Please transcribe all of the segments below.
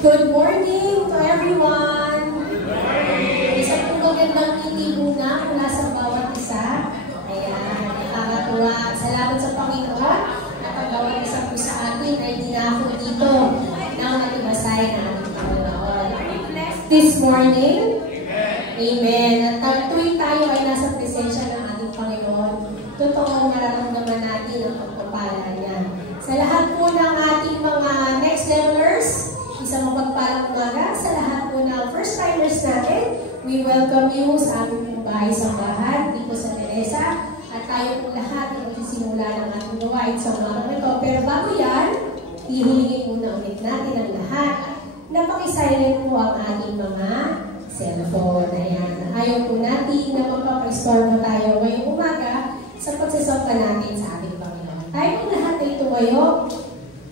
Good morning to everyone! Isang magandang ngiti muna mula sa bawat isa. Ayan, nakakatuwa. Salamat sa Panginoon at ang bawat isa po sa atin ay dinako dito ng matibasay na ating Panginoon. This morning, Amen. At tuwing tayo ay nasa presensya ng ating Panginoon, totoong nararamdaman natin ang pagpapala niya. Sa lahat po ng ating mga next levelers, isang mapagpalang umaga. Sa lahat po ng first-timers natin, we welcome you sa aming bahay-sambahan dito sa Teresa. At tayo po lahat ay magsisimula ng ating gawain sa umagang ito. Pero bago yan, hihingin muna ulit natin ang lahat na pakisilent po ang ating mga cellphone. Ayan. Ayaw po natin na magpapag-store mo tayo ngayong umaga sa pagsasamba natin sa ating Panginoon. Tayo po lahat ay tumayo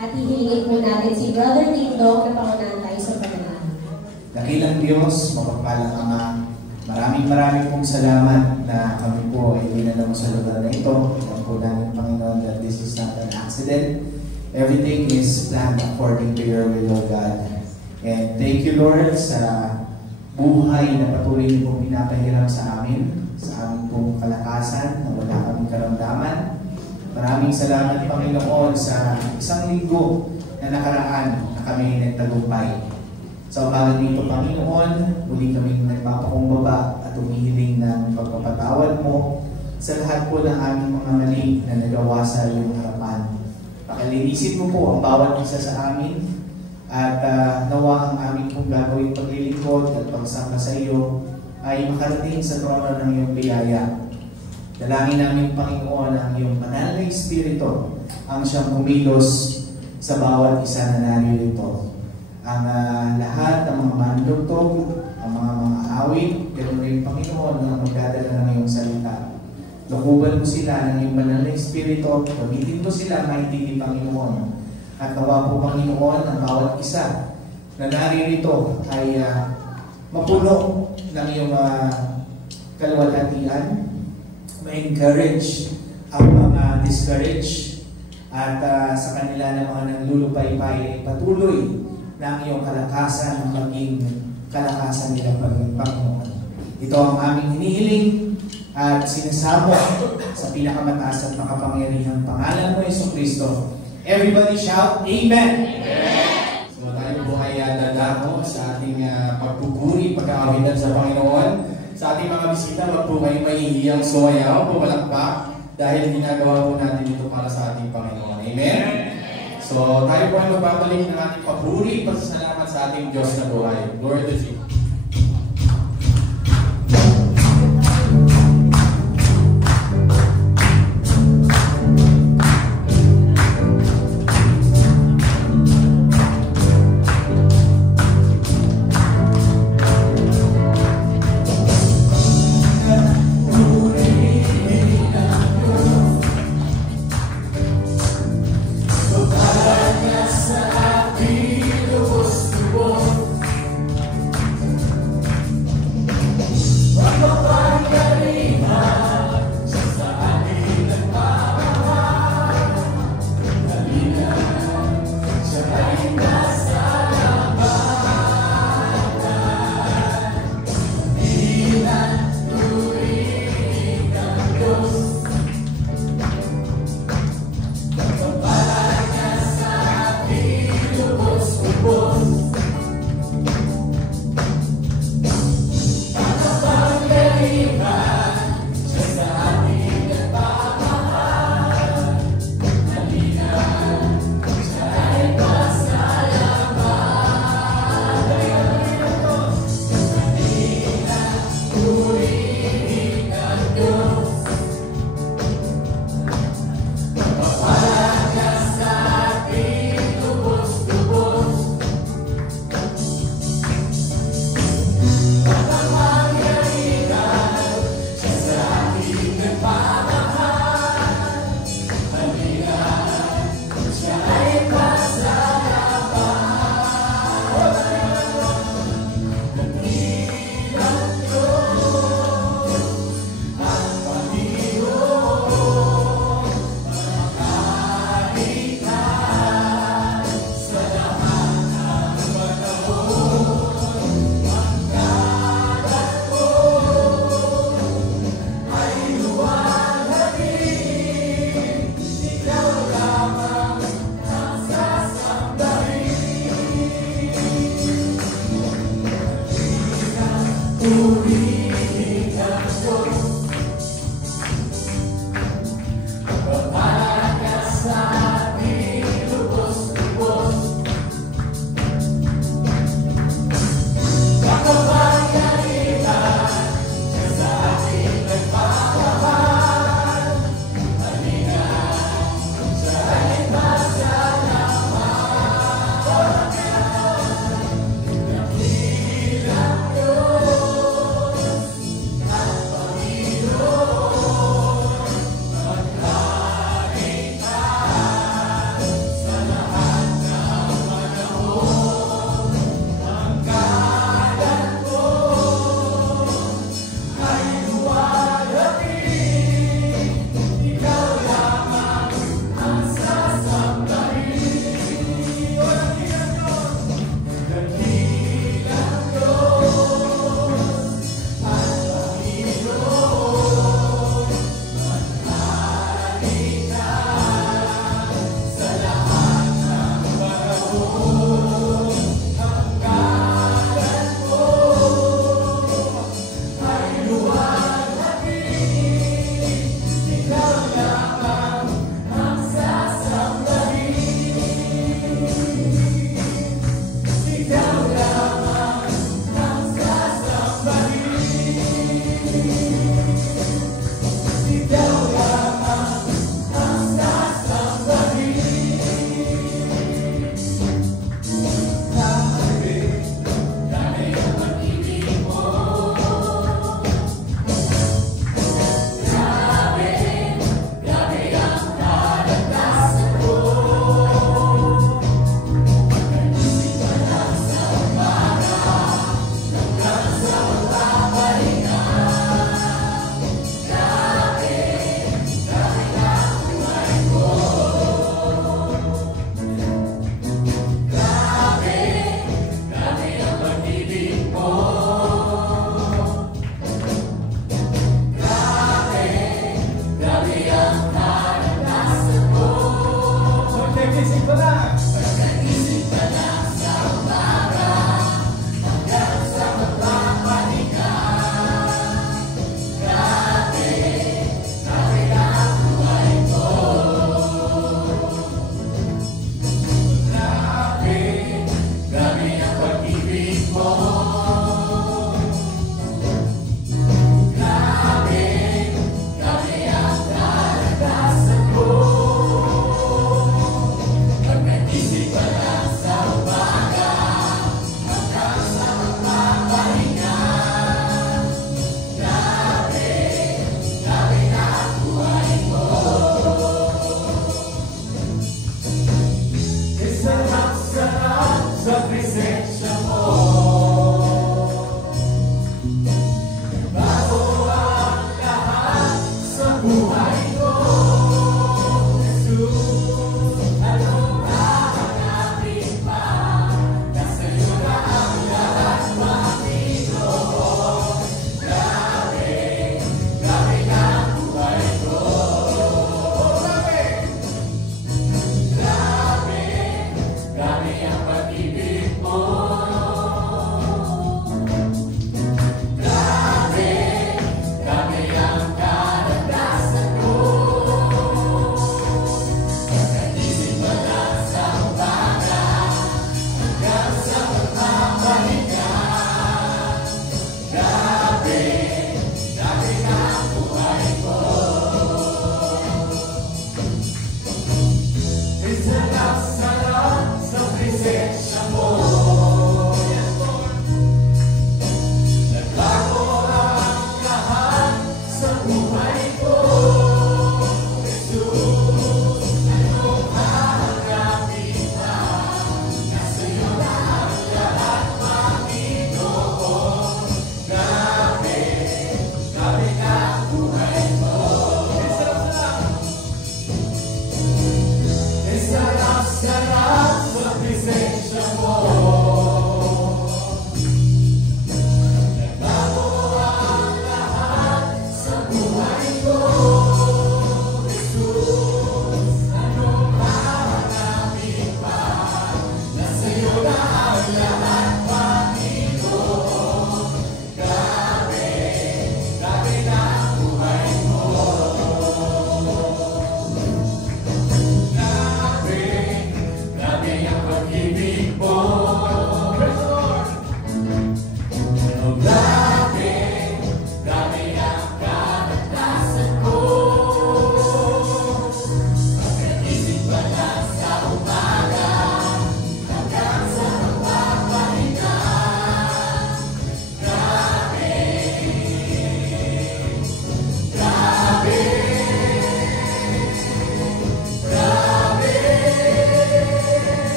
at hihingin po natin si Brother Dingdong na pangunahan tayo sa panalangin. Dakilang Diyos, mapagpalang Ama, maraming pong salamat na kami po ay dinala mo sa lugar na ito. Alam po namin, Panginoon, that this is not an accident. Everything is planned according to your will, O God. And thank you, Lord, sa buhay na patuloy niyo pong pinapahiram sa amin pong kalakasan na wala kaming karamdaman. Maraming salamat, Panginoon, sa isang linggo na nakaraan na kami nagtagumpay. Sa umaga dito, Panginoon, muli kaming nagpapakumbaba at umihiling ng pagpapatawad mo sa lahat po ng aming mga mali na nagawa sa iyong harapan. Pakalinisin mo po ang bawat isa sa amin at nawa ang aming kong gagawin paglilingkod at pagsama sa iyo ay makarating sa trono ng iyong biyaya. Dalangin namin, Panginoon, ang iyong banal na Espiritu ang siyang kumilos sa bawat isa na naririto. Ang lahat ng mga mandugtog, ang mga awit, ganoon rin, Panginoon, na magdadala ng iyong salita. Lukuban mo sila ng iyong banal na Espiritu, gamitin mo sila maintindi, Panginoon. At nawa po, Panginoon, ang bawat isa na naririto ay mapuno ng iyong kaluwalhatian, ma-encourage ang mga discourage, at sa kanila na mga nanglulupaypay ay patuloy na ang iyong kalakasan ang maging kalakasan nila, Panginoon. Ito ang aming hinihiling at sinasamo sa pinakamataas at makapangyarihang pangalan mo, Jesucristo. Everybody shout, Amen! Amen! So tayo po ay dadako sa ating pagpupuri, pagkakawitan sa Panginoon. Sa ating mga bisita, wag po kayong mahihiyang sumayaw, pumalakpak, dahil ginagawa po natin ito para sa ating Panginoon. Amen? So tayo po ay magbabalik ng ating papuri, pasasalamat sa ating Diyos na buhay. Glory to Jesus. Sa ating lubos-lubos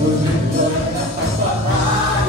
Tuloy-tuloy na pagpapala.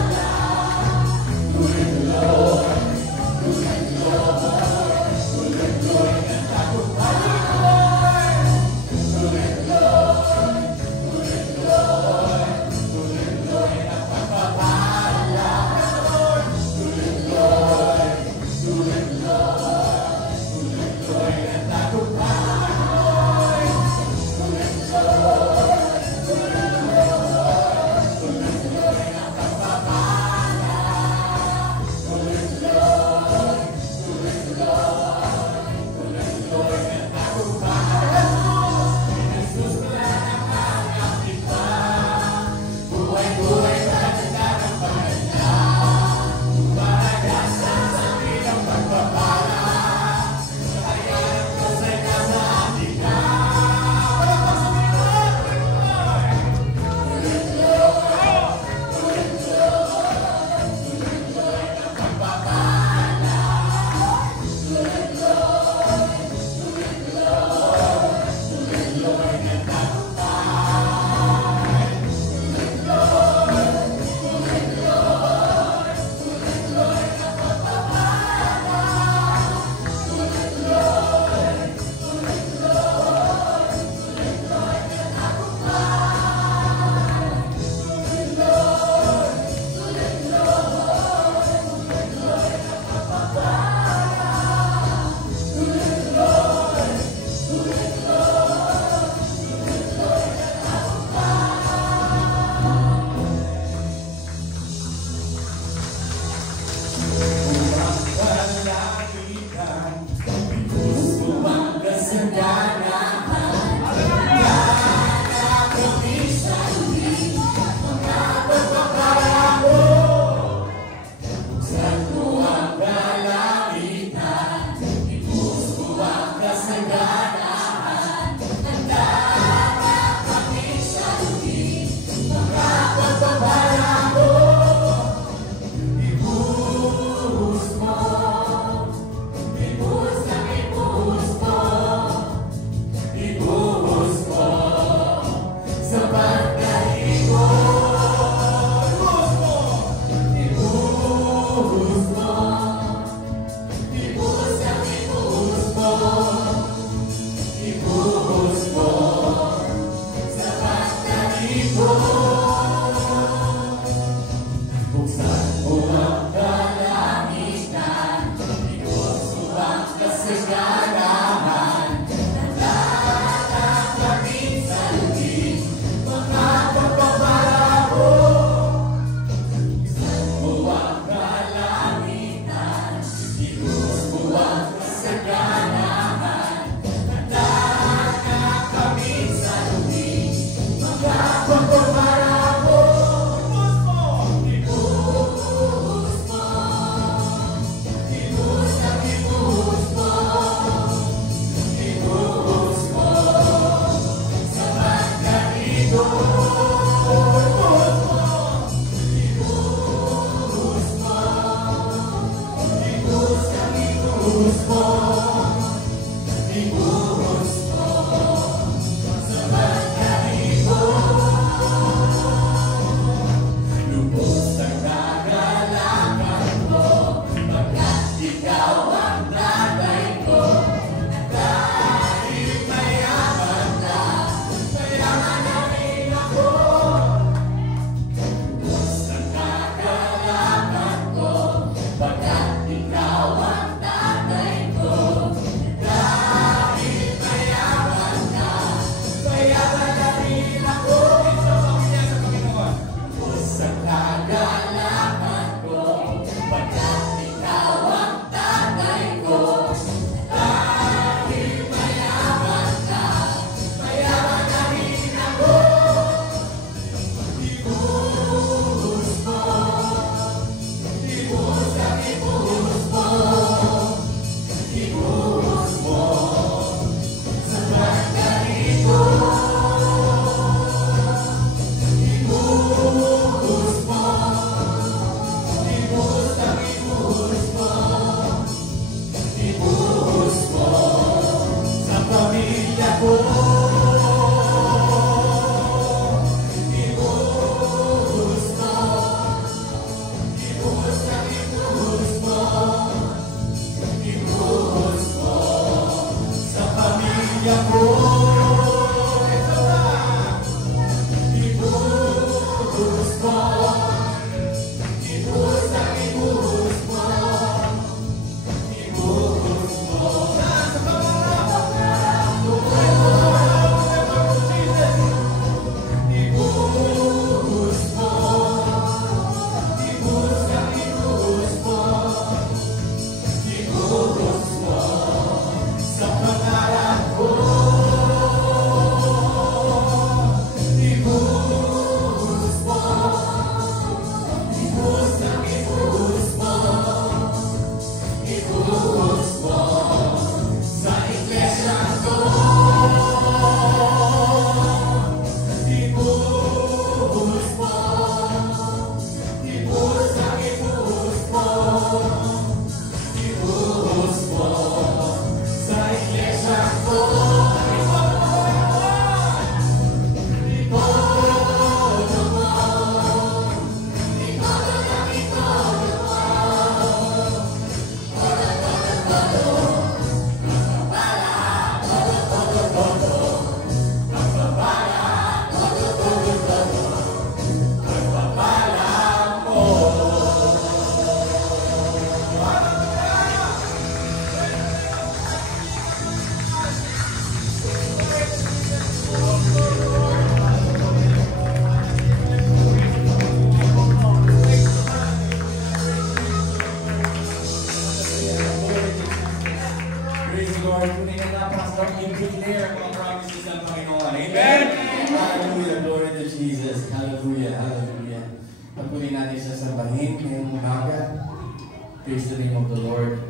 Praise the name of the Lord.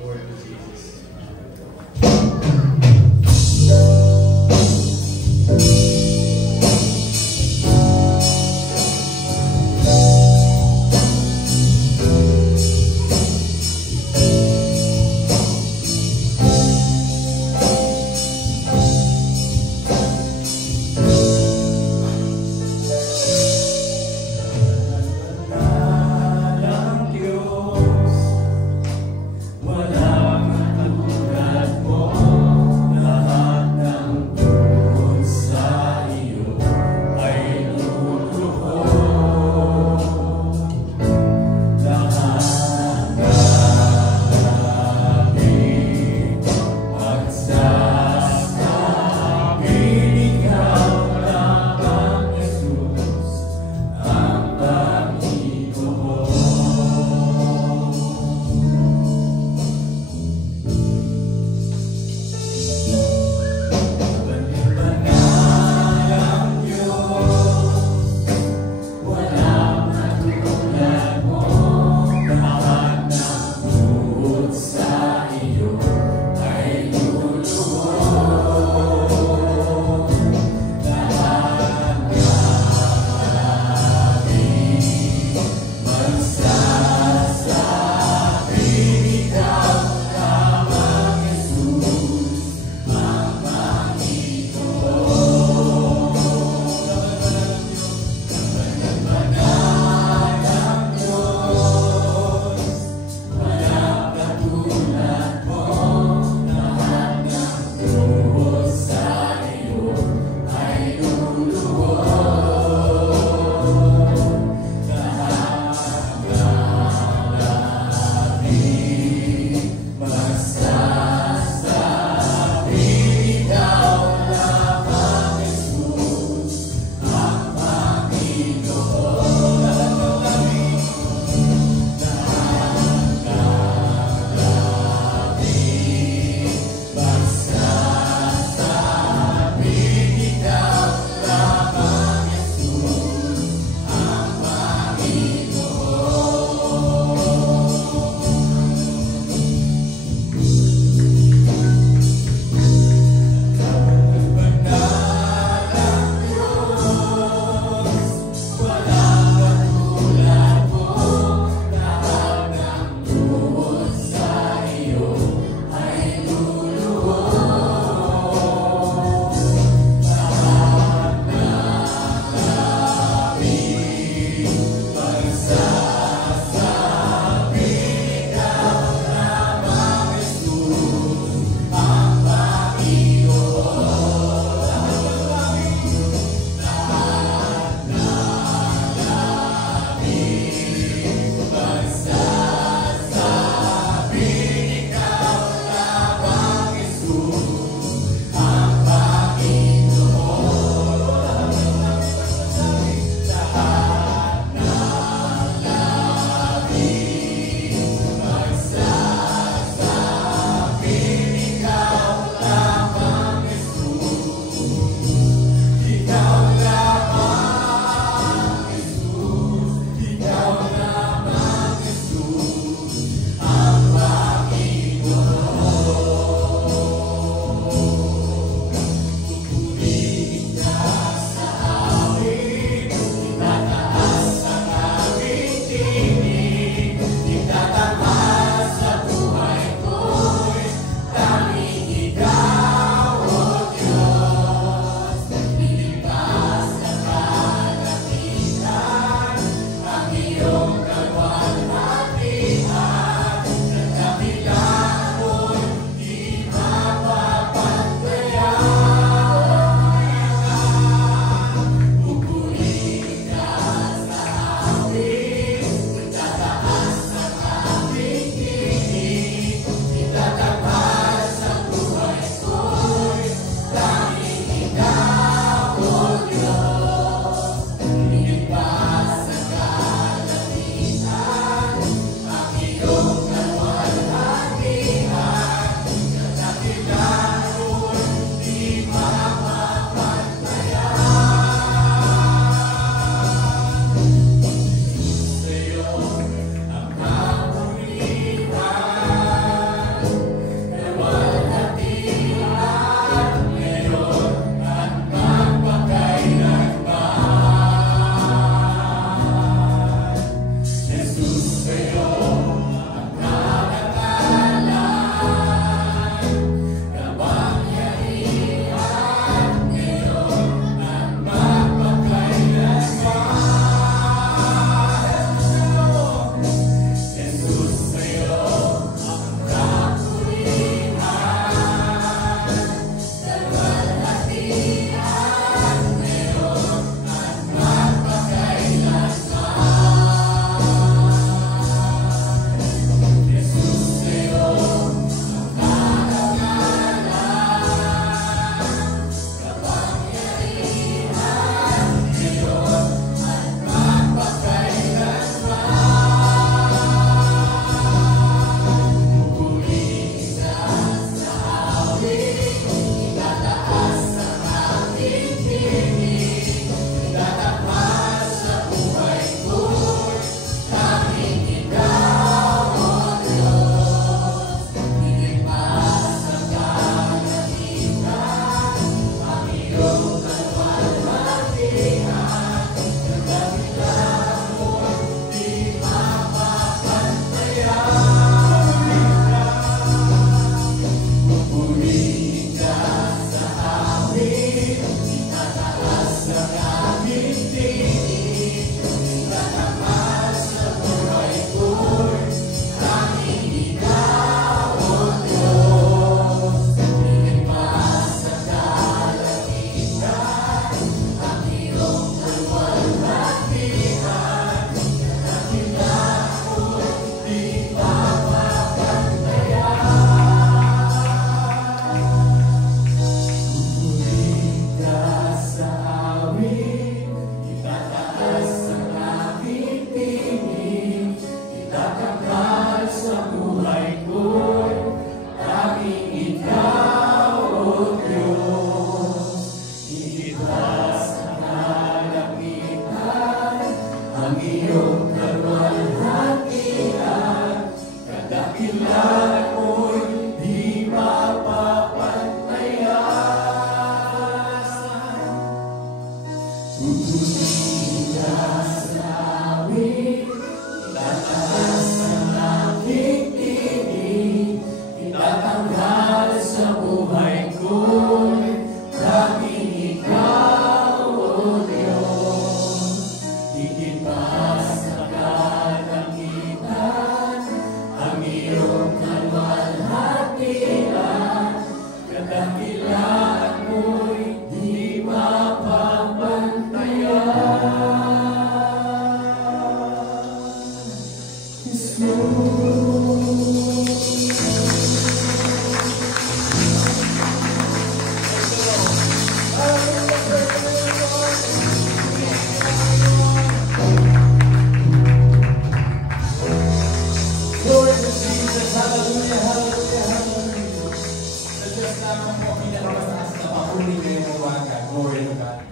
Lord Jesus.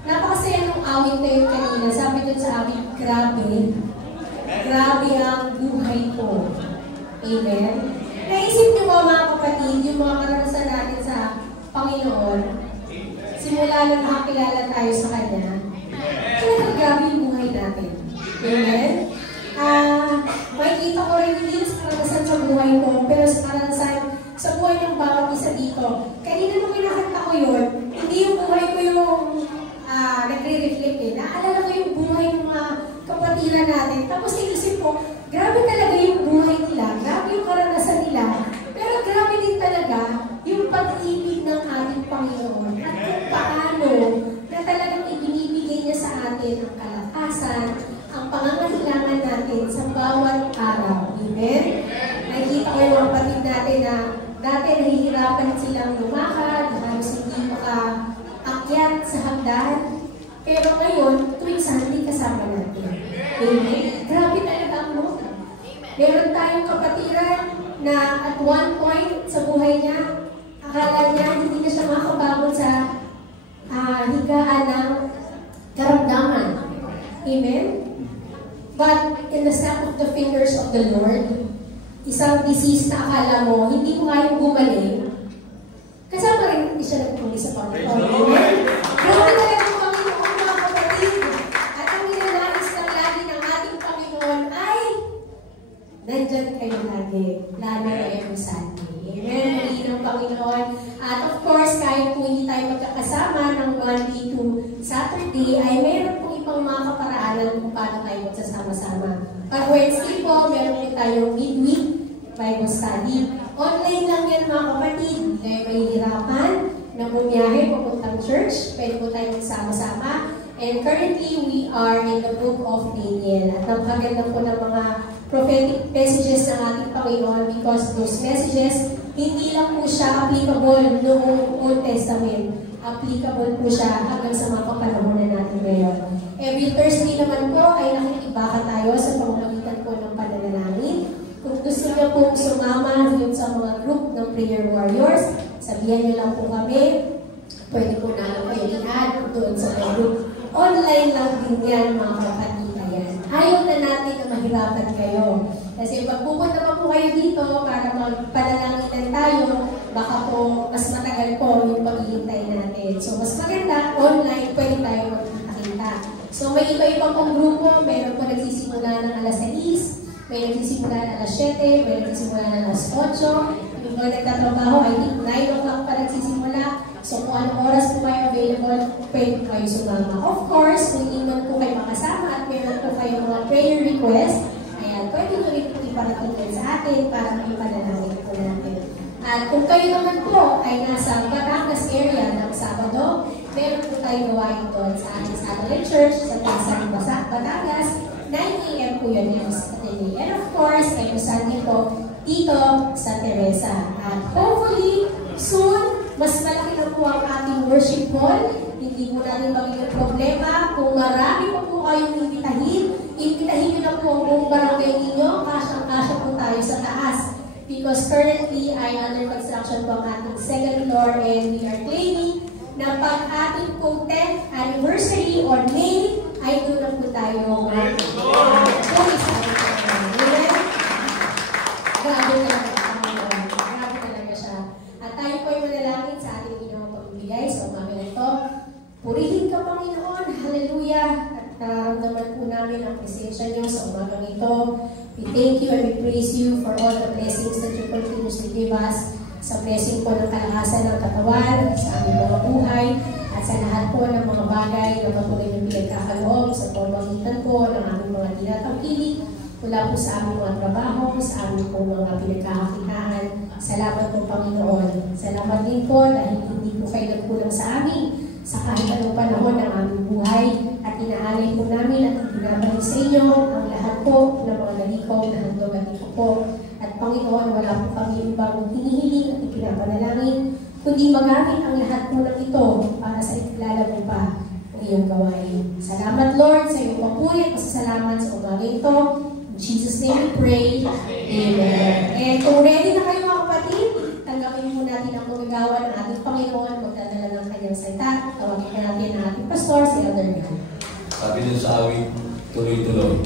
Napakasaya nung awit na yun kanina. Sabi dun sa awit, grabe ang buhay ko. Amen? Naisip niyo ba mga kapatid, yung mga karanasan natin sa Panginoon, simula nang makakilala tayo sa Kanya, talagang grabe yung buhay natin. Amen? Makikita ko rin hindi sa karanasan sa buhay ko, pero sa karanasan sa buhay ng bawat isa dito. Kanina nung kinakanta ko yun, hindi yung buhay ko yung nagre-reflect eh. Naalala ko yung buhay ng mga kapatiran natin. Tapos naisip ko, grabe talaga yung buhay nila, grabe yung karanasan nila, pero grabe din talaga yung pag-ibig ng ating Panginoon at kung paano na talagang ibinibigay niya sa atin ang kalakasan, ang pangangailangan natin sa bawat araw. Amen? Nakikita ko yung kapatid natin na dati nahihirapan silang lumakad, halos hindi makaakyat sa hagdan. Pero ngayon, tuwing Sunday kasama natin. Amen? Grabe talaga ang Lord. Meron tayong kapatiran na at one point sa buhay niya, akala niya hindi na siya makabangon sa higaan ng karamdaman. Amen? But in the snap of the fingers of the Lord, isang disease na akala mo, hindi mo kayang gumaling, kasama rin hindi siya nagpuli sa Panginoon. Amen? Grabe talaga ang Panginoon, mga kapatid. At ang ninanais ng lagi ng ating Panginoon ay nandyan kayo lagi, lalo na every Sunday. Amen? Muli ng Panginoon. At of course, kahit kung hindi tayo magkakasama ng Monday to Saturday, ay meron pong ibang mga kaparaanan kung paano tayo magsasama-sama. Pag Wednesday po, meron po tayong midweek Bible study. Online lang yan mga kapatid. Kaya mahihirapan na bumiyahe papuntang church. Pwede po tayo magsama-sama. And currently, we are in the book of Daniel. At napaganda po ng mga prophetic messages ng ating Panginoon because those messages, hindi lang po siya applicable noong Old Testament. Applicable po siya hanggang sa mga panahon na natin ngayon. Every Thursday naman po ay nakikibaka tayo sa pamamagitan po ng pananalangin. Kung gusto niyo pong sumama yun sa mga group ng prayer warriors, sabihan niyo lang po kami. Pwede po nalang kayo i-add doon sa mga group. Online lang din yan mga kapatid. Ayaw na natin na mahirapan kayo. Kasi pag pupunta pa po kayo dito para magpanalanginan tayo, baka po mas matagal po yung paghihintay natin. So mas maganda, online, pwede tayo magkita-kita. So may iba-iba pong grupo, meron po nagsisimula ng alas 6, may nagsisimula ng alas 7, may nagsisimula ng alas 8, yung mga nagtatrabaho, I think 9 o'clock pa nagsisimula. So kung anong oras po kayo available, pwede po kayo sumama. Of course, kung hindi man po kayo makasama at meron po kayo mga prayer request, ayan, pwede nyo rin po iparatingin sa atin para maipanalangin po natin. At kung kayo naman po ay nasa Batangas area ng Sabado, meron po tayo gawain doon sa ating satellite church sa Tasan Batangas, 9 a.m. po yun yung Saturday. And of course, every Sunday po dito sa Teresa. At hopefully, soon, mas malaki na po ang ating worship hall. Hindi mo natin magiging problema. Kung marami pa po kayong imbitahin nyo na po ang buong barangay ninyo, kasyang-kasya po tayo sa taas. Because currently, ay under construction po ang ating second floor and we are claiming na pag ating po 10th anniversary or May, ay doon na po tayo Grabe talaga siya. At tayo po ay manalangin sa ating ginawang pagbibigay sa umaga na ito. Purihin ka, Panginoon. Hallelujah. nararamdaman po namin ang presensya niyo sa umagang ito. We thank you and we praise you for all the blessings that you continuously give us. Sa blessing po ng kalakasan ng katawan, sa aming mga buhay, at sa lahat po ng mga bagay na patuloy ng pinagkakaloob sa pamamagitan po ng aming mga tinatangkilik mula po sa aming mga trabaho, sa aming po mga pinagkakakitaan. Salamat po, Panginoon. Salamat din po dahil hindi po kayo nagkulang sa amin sa kahit anong panahon ng aming buhay at inaalay po namin at ibinabalik sa inyo ang lahat po ng mga nalikaw na handog dito po. At Panginoon, wala po kami ibang hinihiling at ipinapanalangin, kundi magamit ang lahat po ng ito para sa ikilala mo pa ang iyong gawain. Salamat, Lord, sa iyong papuri at pasasalamat sa umaga ito. In Jesus' name we pray. Amen. And kung ready na kayo mga kapatid, tanggapin po natin ang magagawa ng ating Panginoon, magdadala ng kanyang salita. Tawagin natin ang ating pastor, si Elder Jan. Sabi din sa awit, tuloy-tuloy.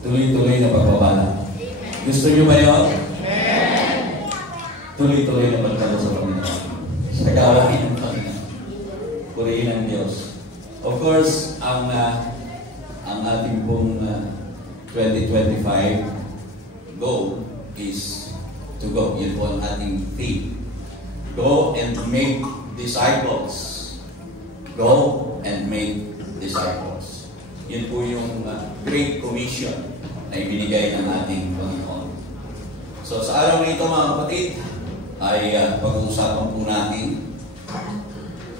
Tuloy-tuloy na pagbabala. Gusto nyo ba yun? Tuloy-tuloy na pagkala sa Panginoon. Sa gawain ng Panginoon. Purihin ang Diyos. Of course, ang ating pong 2025 goal is to go. Yun po ang ating theme. Go and make disciples. Go and make disciples. Yun po yung Great Commission na ibinigay ng ating Panginoon. So sa araw na ito mga kapatid, ay pag-uusapan po natin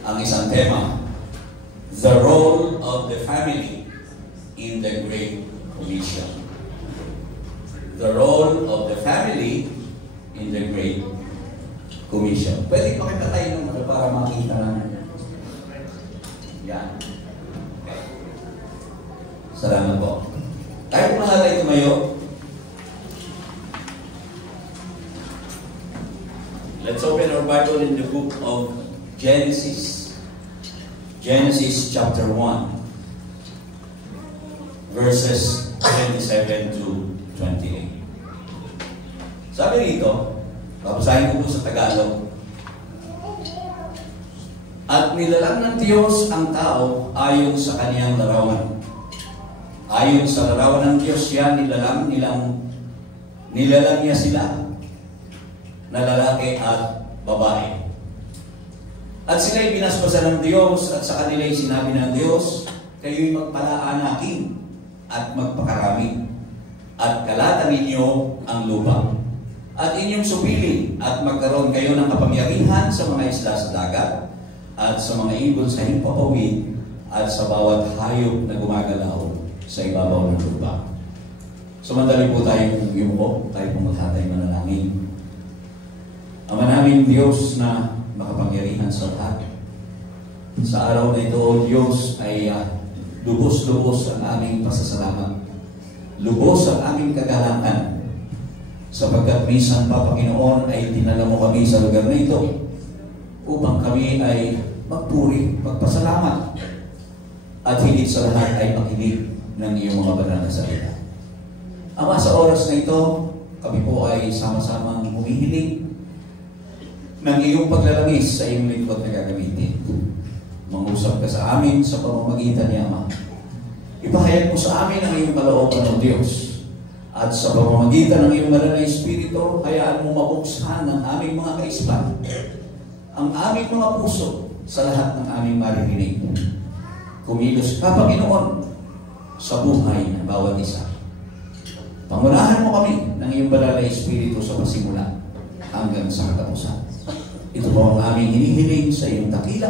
ang isang tema, the role of the family in the Great Commission. The role of the family in the Great Commission. Pwede pakita tayo ng para makita namin. Yan. Okay. Salamat po. Tayo po tayo tumayo. Let's open our Bible in the book of Genesis. Genesis chapter 1. Verses 27 to 28. Sabi rito, babasahin ko po sa Tagalog. At nilalang ng Diyos ang tao ayon sa kaniyang larawan. Ayon sa larawan ng Diyos siya, nilalang niya sila na lalaki at babae. At sila'y binasbasan ng Diyos at sa kanila'y sinabi ng Diyos, kayo'y magpalaanakin at magpakarami at kalatan ninyo ang lupa. At inyong supilin at magkaroon kayo ng kapangyarihan sa mga isla sa dagat at sa mga ibon sa himpapawid at sa bawat hayop na gumagalaw sa ibabaw ng lupa. Sumandali po tayong yumuko, tayo pong maghatay manalangin. Ama namin Diyos na makapangyarihan sa lahat. Sa araw na ito, O Diyos, ay lubos-lubos ang aming pasasalamat. Lubos ang aming kagalangan. Sapagkat minsan pa, Panginoon, ay dinala mo kami sa lugar na ito upang kami ay magpuri, magpasalamat. At higit sa lahat ay makinig ng iyong mga banal na salita. Ama, sa oras na ito, kami po ay sama-samang humihiling ng iyong paglalangis sa iyong lingkod na gagamitin. Mangusap ka sa amin sa pamamagitan ni Ama. Ipahayag mo sa amin ang iyong kalooban ng Diyos. At sa pamamagitan ng iyong banal na Espiritu, hayaan mo mabuksan ng aming mga kaispan, ang aming mga puso sa lahat ng aming maririnig. Kumilos ka, Panginoon, sa buhay ng bawat isa. Pangunahan mo kami ng iyong banal na Espiritu sa pasimula hanggang sa katapusan. Ito po ang aming hinihiling sa iyong dakila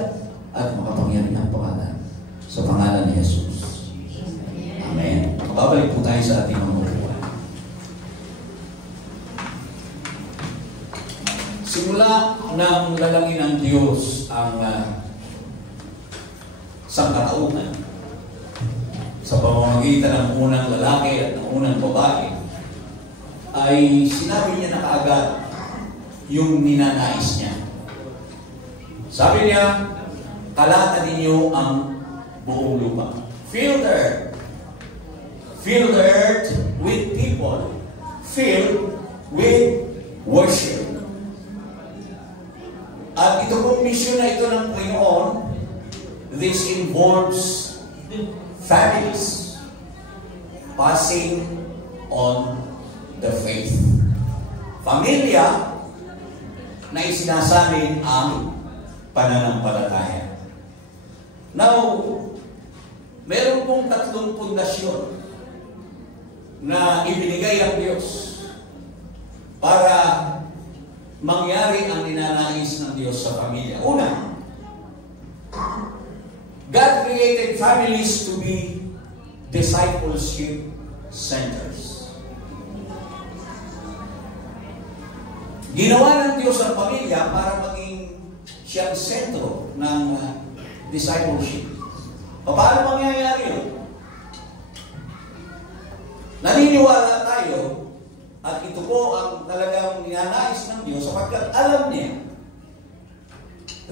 at makapangyarihang pangalan. Sa pangalan ni Jesus. Amen. Babalik po tayo sa ating mga upuan. Simula nang lalangin ng Diyos ang sangkatauhan sa pamamagitan ng unang lalaki at ng unang babae, ay sinabi niya na kaagad yung ninanais niya. Sabi niya, kalatan ninyo ang buong lupa. Fill the earth. Fill the earth with people. Fill with worship. At ito pong mission na ito ng Panginoon, this involves families passing on the faith. Pamilya na isinasalin ang pananampalataya. Now, meron pong tatlong pundasyon na ibinigay ang Diyos para mangyari ang ninanais ng Diyos sa pamilya. Una, God created families to be discipleship centers. Ginawa ng Diyos ang pamilya para maging siyang sentro ng discipleship. Paano mangyayari yun? Naniniwala tayo at ito po ang talagang ninanais ng Diyos sapagkat alam niya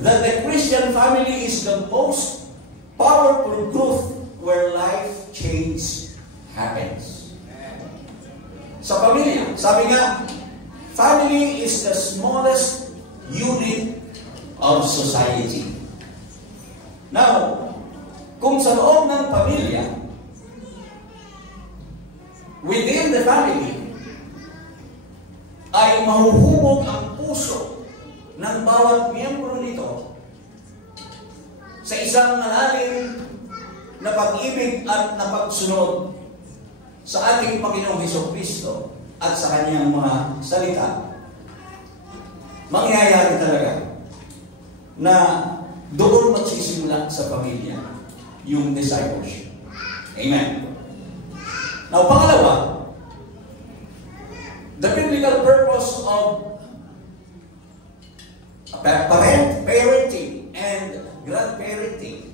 that the Christian family is the most powerful group where life change happens. Sa pamilya, sabi nga, family is the smallest unit of society. Now, kung sa loob ng pamilya, within the family, ay mahuhubog ang puso ng bawat miyembro nito sa isang malalim na pag-ibig at na pagsunod sa ating Panginoong Hesukristo at sa kanyang mga salita, mangyayari talaga na doon magsisimula sa pamilya yung discipleship. Amen. Now, pangalawa, the biblical purpose of parenting and grandparenting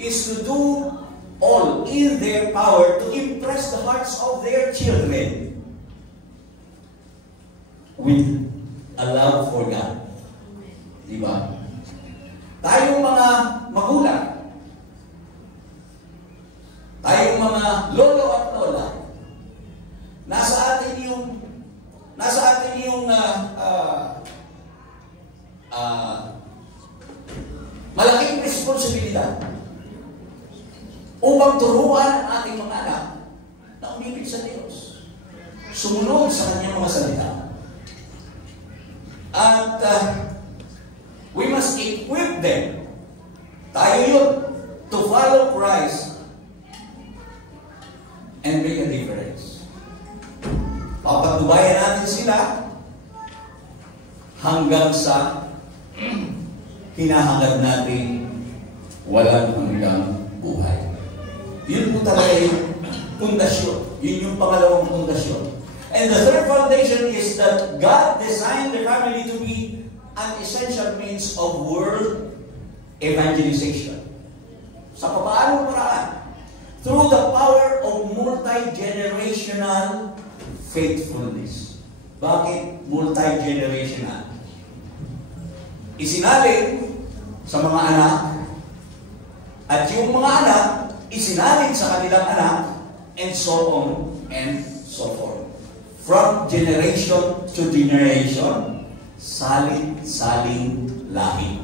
is to do all in their power to impress the hearts of their children with a love for God. Diba? Tayong mga magulang, tayong mga lolo at lola, nasa atin yung malaking responsibilidad upang turuan ang ating mga anak na umibig sa Diyos, sumunod sa kanyang mga salita. At we must equip them, tayo yun, to follow Christ and make a difference. Papatubayan natin sila hanggang sa hinahangad natin walang hanggang buhay. Yun po talaga yung pundasyon. Yun yung pangalawang pundasyon. And the third foundation is that God designed the family to be an essential means of world evangelization. Sa papaanong paraan? Through the power of multi-generational faithfulness. Bakit multi-generational? Isinalin sa mga anak at yung mga anak isinalin sa kanilang anak and so on and so forth. From generation to generation, saling lahi.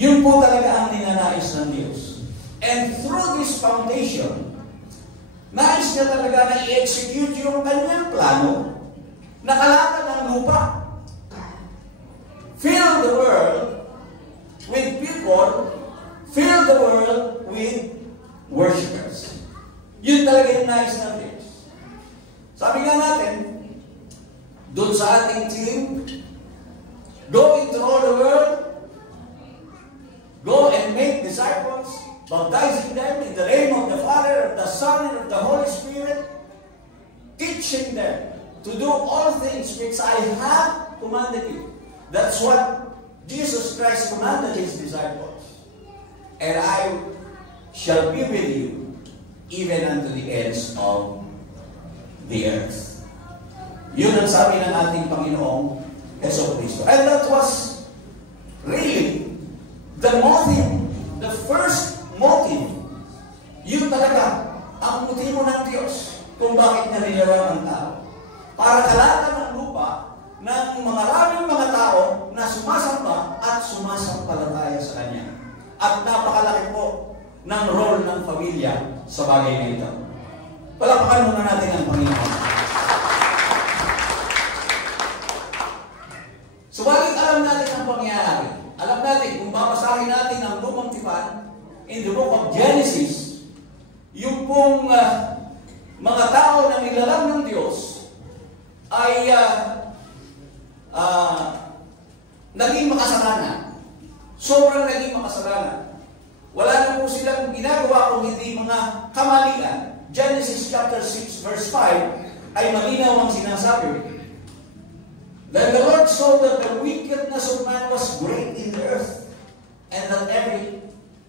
Yun po talaga ang ninanais ng Diyos. And through this foundation, nais niya talaga na i-execute yung kanyang plano na kalakad ng lupa. Fill the world with people, fill the world with worshipers. Yun talaga yung nais ng Diyos. Sabi nga natin, doon sa ating team, go into all the world, go and make disciples, baptizing them in the name of the Father, of the Son, and of the Holy Spirit, teaching them to do all things which I have commanded you. That's what Jesus Christ commanded His disciples. And I shall be with you even unto the ends of the earth. Yun ang sabi ng ating Panginoong Hesukristo. And that was really the motive, the first motive. Yun talaga ang motibo ng Diyos kung bakit niya nilalang ang tao. Para kalatan ng lupa ng maraming mga tao na sumasamba at sumasampalataya sa Kanya. At napakalaki po ng role ng pamilya sa bagay na ito. Palakpakan muna natin ang Panginoon. Subalit alam natin ang pangyayari. Alam natin, kung babasahin natin ang Lumang Tipan, in the book of Genesis, yung pong mga tao na nilalang ng Diyos ay naging makasalanan. Sobrang naging makasalanan. Wala na po silang ginagawa kung hindi mga kamalian. Genesis chapter 6 verse 5 ay malinaw ang sinasabi. Then the Lord saw that the wickedness of man was great in the earth, and that every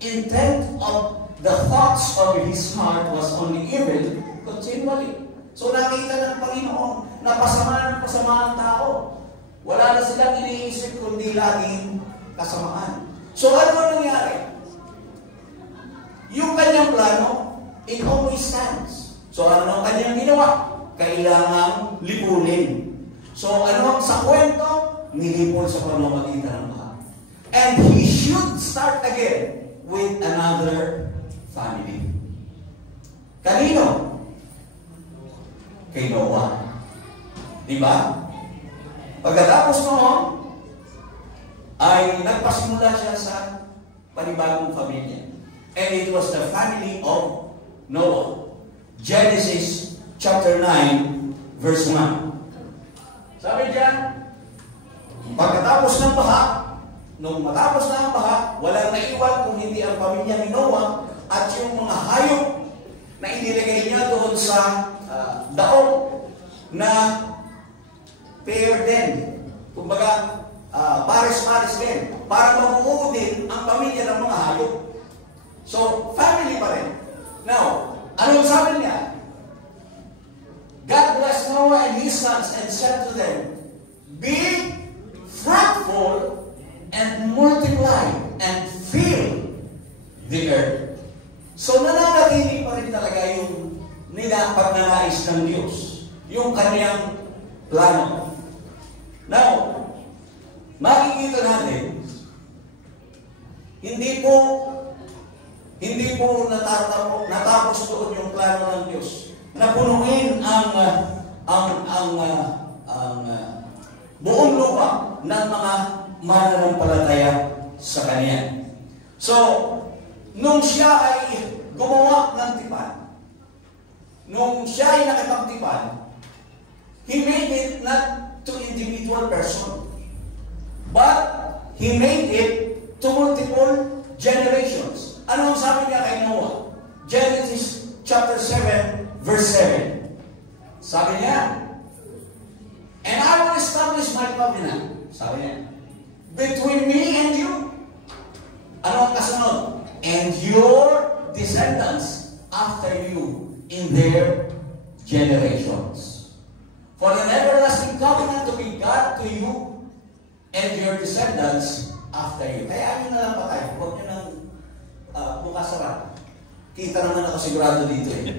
intent of the thoughts of his heart was only evil continually. So nakita ng Panginoon na pasama ang tao. Wala na silang iniisip kundi laging kasamaan. So ano nangyari? Yung kanyang plano, it always stands. So ano ang kanyang ginawa? Kailangang lipunin. So ano ang sa kwento? Nilipon sa pamamagitan ng lahat. And he should start again with another family. Kanino? Kay Noah. Diba? Pagkatapos noon, ay nagpasimula siya sa panibagong pamilya. And it was the family of Noah. Genesis chapter 9, verse 1. Sabi diyan, pagkatapos ng baha, nung matapos na ang baha, walang naiwan kung hindi ang pamilya ni Noah at yung mga hayop na inilagay niya doon sa daon na pair din. Kumbaga, pares-pares din. Para mabuo din ang pamilya ng mga hayop. So, family pa rin. Now, anong sabi niya? God blessed Noah and his sons and said to them, be fruitful and multiply and fill the earth. So nananatili pa rin talaga yung pagnanais ng Diyos, yung kanyang plano. Now, makikita natin, hindi po natapos doon yung plano ng Diyos na punuin ang buong lupa ng mga mananampalataya sa Kanya. So, nung siya ay gumawa ng tipan, nung siya ay nakipagtipan, He made it not to individual person, but He made it to multiple generations. Ano ang sabi niya kay Noah? Genesis chapter 7, verse 7. Sabi niya, and I will establish my covenant, sabi niya, between me and you. Ano ang kasunod? And your descendants after you in their generations. For an everlasting covenant to be God to you and your descendants after you. Kaya nyo na lang patay. Huwag nyo nang bukas sarap. Kita naman ako sigurado dito eh.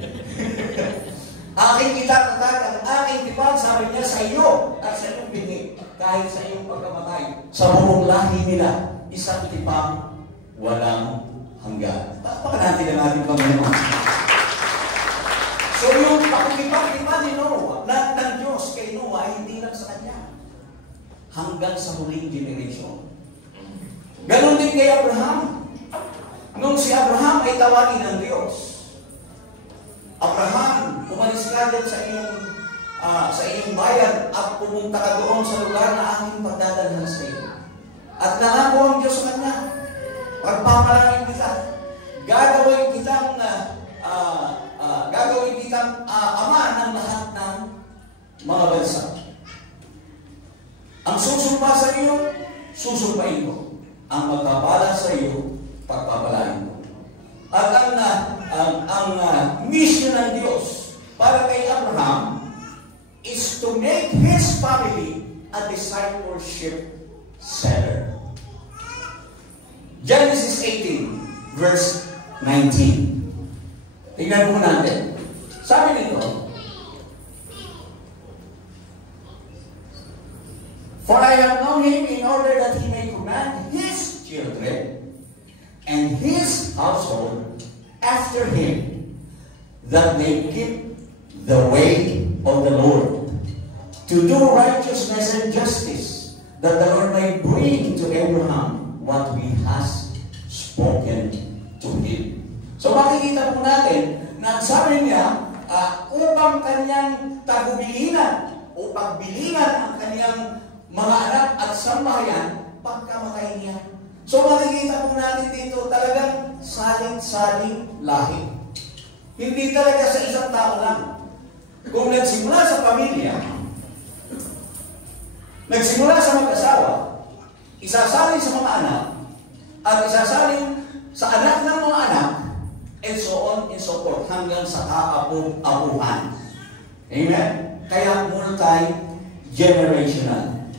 Aking itatatag ang aking tipan, sabi niya, sa iyo at sa iyong binhi, kahit sa iyong pagkamatay. Sa buong lahi nila, isang tipang walang hanggan. Bakit natin ang ating Panginoon? So yung pagtipan ni Noah, ng Diyos kay Noah, hindi lang sa kanya. Hanggang sa huling generation. Ganon din kay Abraham. Nung si Abraham ay tawagin ng Diyos, Abraham, umalis ka dyan sa iyong bayan at pumunta ka doon sa lugar na aking pagdadalhan sa iyo. At nangako ang Diyos sa kanya, pagpamalangin kita, gagawin kitang ama ng lahat ng mga bansa. Ang susumpa sa iyo, susumpain ko. Ang magpapala sa iyo, pagpapalain ko. At ang mission ng Diyos para kay Abraham is to make his family a discipleship center. Genesis 18, verse 19. Tingnan po natin. Sabi nito, for I have known him in order that he may command his children and his household after him, that they keep the way of the Lord, to do righteousness and justice, that the Lord may bring to Abraham what he has spoken to him. So makikita po natin na sabi niya, upang kanyang tagubilinan, upang bilingan ang kanyang mga anak at sambahayan pagkamatay niya. So makikita po natin dito talagang saling-saling lahi. Hindi talaga sa isang tao lang. Kung nagsimula sa pamilya, nagsimula sa mag-asawa, isasalin sa mga anak, at isasalin sa anak ng mga anak, and so on and so forth, hanggang sa kaapo-apuhan. Amen? Kaya multi-generational.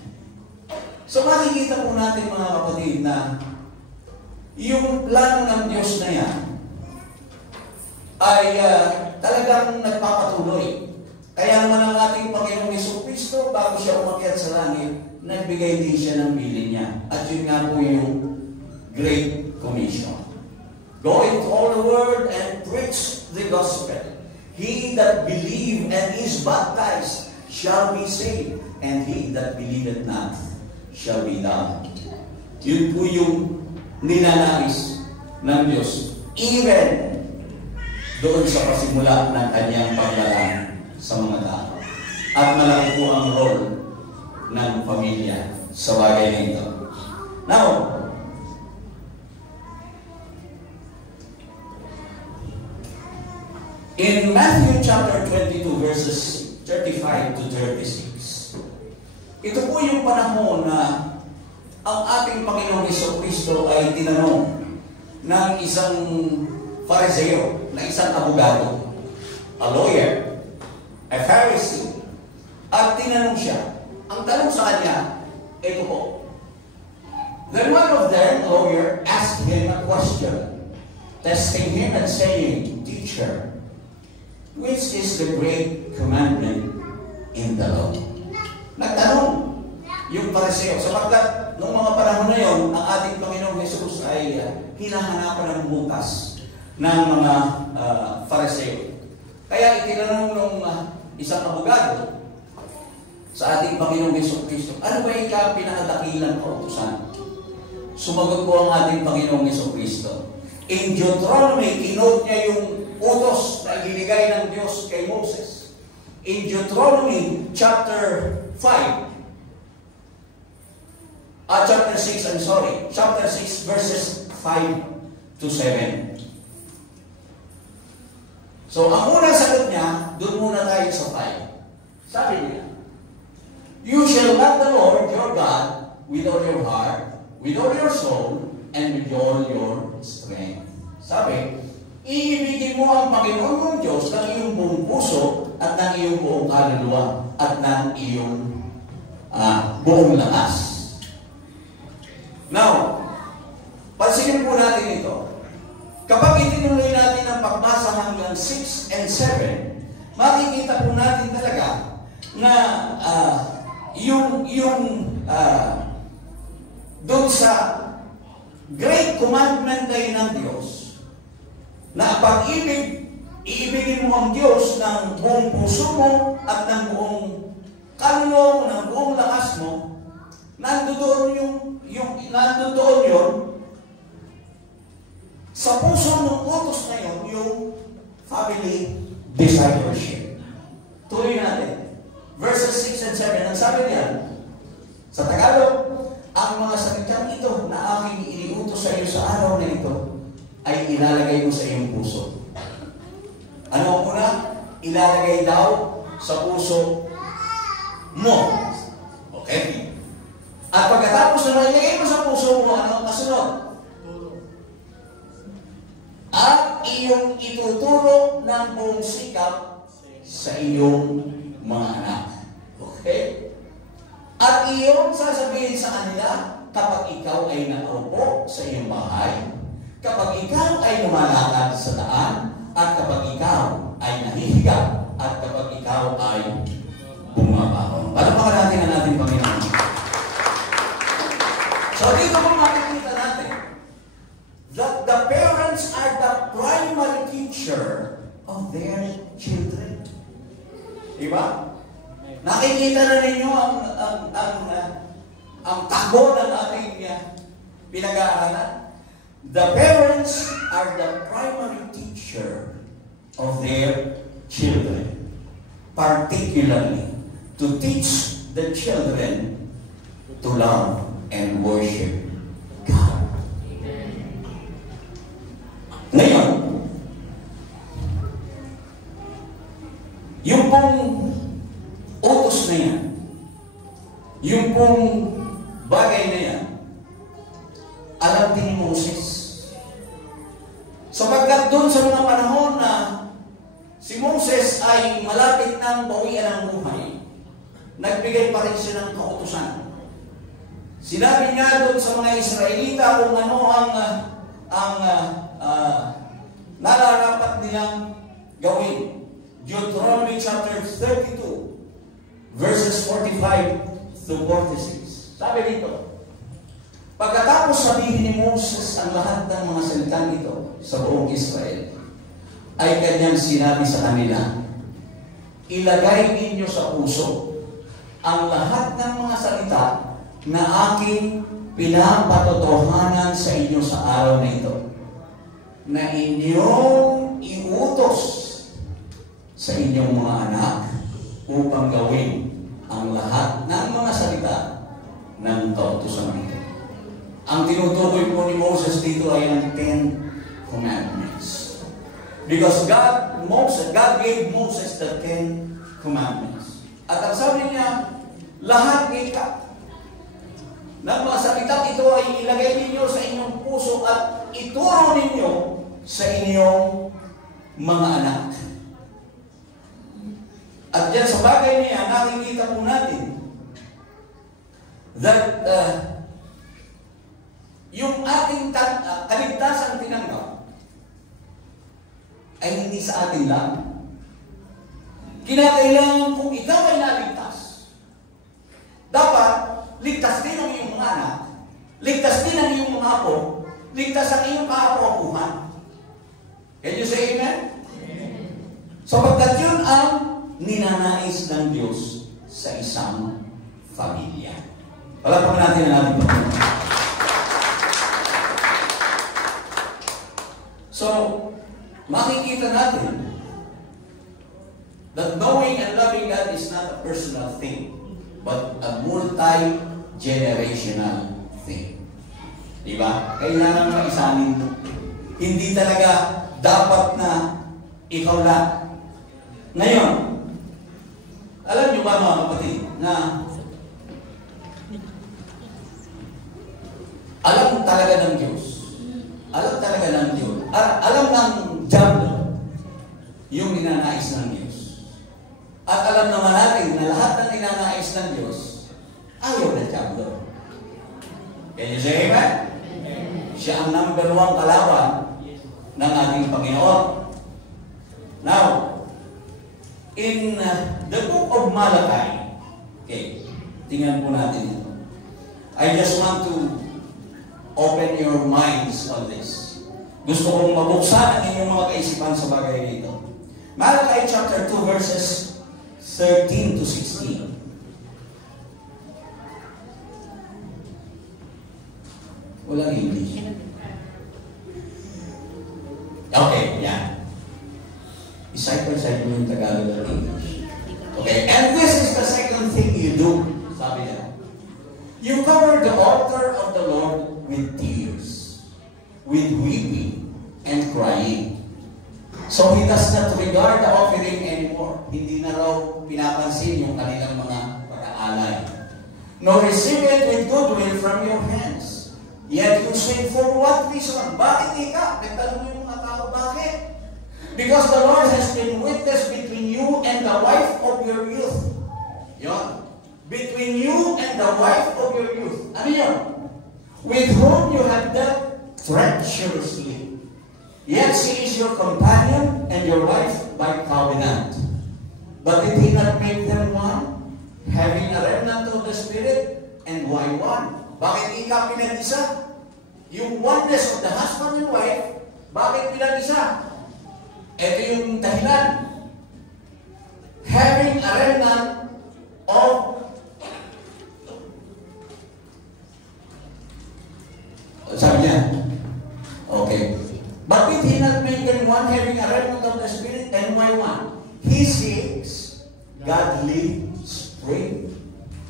So makikita po natin mga kapatid na yung plano ng Diyos na yan ay talagang nagpapatuloy. Kaya naman ang ating Panginoong Jesucristo, bago siya umakyat sa langit, nagbigay din siya ng bilin niya. At yun nga po yung Great Commission. Go into all the world and preach the gospel. He that believe and is baptized shall be saved, and he that believeth not shall be damned. Yun po yung ninanais ng Diyos. Even doon sa pasimula ng kanyang paglalaan sa mga tao. At malaki po ang role ng pamilya sa bagay na ito. Now, in Matthew chapter 22 verses 35 to 36, ito po yung panahon na ang ating Panginoong Jesucristo ay tinanong ng isang Fariseo, na isang abogado, a lawyer, a Pharisee, at tinanong siya. Ang tanong sa kanya, ito po. Then one of them, a lawyer, asked him a question, testing him and saying, Teacher, which is the great commandment in the law? Nagtanong yung Fariseo. Sapagkat noong mga panahon na yon, ang ating Panginoong Jesus ay hinahanapan ng bukas ng mga Fariseo. Kaya itinanong ng isang abogado sa ating Panginoong Jesucristo, ano ba yung pinakadakilang kautusan? Sumagot po ang ating Panginoong Jesucristo. In Deuteronomy, kinote niya yung utos na ibinigay ng Diyos kay Moses. In Deuteronomy chapter 5, chapter 6 verses 5 to 7. So, ang unang sagot niya, doon muna tayo sa 5. Sabi niya, You shall love the Lord your God with all your heart, with all your soul, and with all your strength. Sabi, iibigin mo ang Panginoon mong Diyos ng iyong buong puso at ng iyong buong kaluluwa at ng iyong buong lakas. Now, pansinin po natin ito. Kapag itinuloy natin ang pagbasa hanggang 6 and 7, makikita po natin talaga na doon sa great commandment ay ng Diyos, na pag-ibig, iibigin mo ang Diyos ng buong puso mo at ng buong kaluluwa mo, ng buong lakas mo, nandoon yun sa puso ng utos na yun, yung family discipleship. Tuloy natin. Verses 6 and 7, ang sabi niya, sa Tagalog, ang mga salitang ito na aking iniutos sa iyo sa araw na ito ay ilalagay mo sa iyong puso. Ano ang una? Ilalagay daw sa puso mo. Okay? At pagkatapos na ilagay mo sa puso mo, ano ang kasunod? At iyong ituturo ng buong sikap sa iyong mga anak. Okay? At iyong sasabihin sa kanila kapag ikaw ay nakaupo sa iyong bahay, kapag ikaw ay lumalakad sa daan, at kapag ikaw ay nahihiga, at kapag ikaw ay bumabangon. Palapakan natin ang ating Panginoon. So dito po makikita natin that the parents are the primary teacher of their children. Diba? Nakikita na ninyo ang takbo ng ating pinag-aaralan. The parents are the primary teacher of their children, particularly to teach the children to love and worship God. Ngayon, yung pong utos na yan, yung pong bagay na yan, alam din ni Moses. Sapagkat doon sa mga panahon na si Moses ay malapit ng bawian ng buhay, nagbigay pa rin siya ng kautusan. Sinabi niya doon sa mga Israelita kung ano ang nararapat nilang gawin. Deuteronomy chapter 32, verses 45 to 46. Sabi dito, pagkatapos sabihin ni Moses ang lahat ng mga salitang ito sa buong Israel, ay kanyang sinabi sa kanila, ilagay ninyo sa puso ang lahat ng mga salita na aking pinapatotohanan sa inyo sa araw na ito, na inyong iutos sa inyong mga anak upang gawin ang lahat ng mga salita ng kautusan ito. Ang tinutukoy po ni Moses dito ay ang 10 Commandments. Because God gave Moses the 10 Commandments. At ang sabi niya, lahat ng mga salita ito ay ilagay ninyo sa inyong puso at ituro ninyo sa inyong mga anak. At yan sa bagay niya, nakikita po natin that yung ating kaligtasan tinanggap ay hindi sa atin lang. Kinakailangan kung ikaw ay naligtas, dapat ligtas din ang iyong mga anak, ligtas din ang iyong mga apo, ligtas ang iyong kaapo-apuhan. Can you say amen? Sapagkat yun ang ninanais ng Diyos sa isang pamilya. Palapakan natin ang ating Panginoon. So, makikita natin that knowing and loving God is not a personal thing, but a multi-generational thing. Diba? Kailangan maisanin mo. Hindi talaga dapat na ikaw lang. Ngayon, alam niyo ba mga kapatid, na alam talaga ng Diyos. Alam talaga ng Diyos. Alam ng diablo yung ninanais ng Diyos. At alam naman natin na lahat ng ninanais ng Diyos ayaw ng diablo. Can you say amen? Siya ang number 1 kalaban ng ating Panginoon. Now, in the book of Malachi, okay, tingnan po natin ito. I just want to open your minds on this. Gusto kong mabuksan ang inyong mga kaisipan sa bagay nito. Malachi chapter 2 verses 13 to 16. Walang English. Okay, yan. Iside-by-side mo yung Tagalog at English. Okay, and this is the second thing you do. Sabi niya. You cover the altar of the Lord with tears, with weeping and crying. So he does not regard the offering anymore. Hindi na raw pinapansin yung kanilang mga pag-aalay. Nor receive it with goodwill from your hands. Yet you say, for what reason? Bakit ika? Nagtanong yung mga tao, bakit? Because the Lord has been witness between you and the wife of your youth. Yon. Between you and the wife of your youth. Ano yun? With whom you have dealt treacherously. Yet she is your companion and your wife by covenant. But did he not make them one? Having a remnant of the Spirit, and why one? Bakit ika pinag-isa? Yung oneness of the husband and wife Bakit pinag-isa? Ito yung dahilan. Having a remnant of sabi niya, okay. But did he not make them one, having a remnant of the Spirit? And why one? He seeks godly spring.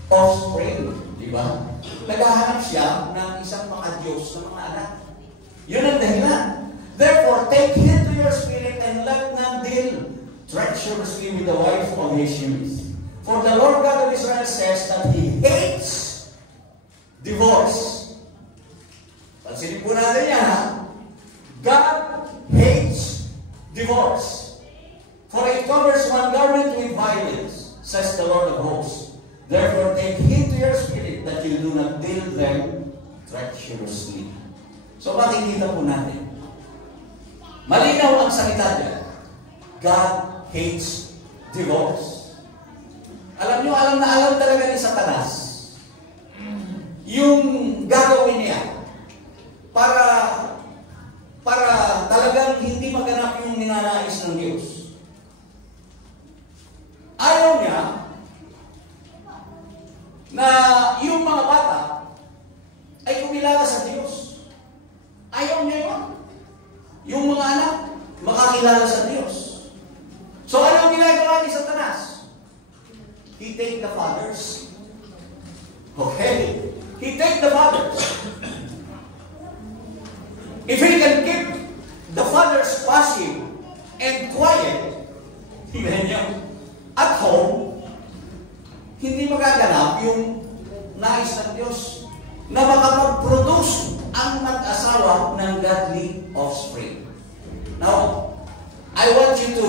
Offspring. Diba? Naghahanap siya ng isang makadiyos na mga anak. Yun ang dahilan. Therefore, take heed to your spirit and let none deal treacherously with the wife of his youth. For the Lord God of Israel says that He hates divorce. Pansinin po natin yan, ha? God hates divorce. For it covers one garment with violence, says the Lord of hosts. Therefore, take heed to your spirit that you do not deal them treacherously. So, makikita po natin. Malinaw ang salita niya. God hates divorce. Alam nyo, alam na alam talaga ni Satanas yung gagawin niya para talagang hindi maganap yung ninanais ng Diyos. Ayaw niya na yung mga bata ay kumilala sa Diyos. Ayaw niya yun. Yung mga anak, makakilala sa Diyos. So ano ang ginagawa ni Satanas? He take the fathers. Okay? He take the fathers. If he can keep the fathers passive and quiet, tingnan niyo, at home, hindi magaganap yung nais ng Diyos na makapag-produce ang mag-asawa ng godly offspring. Now, I want you to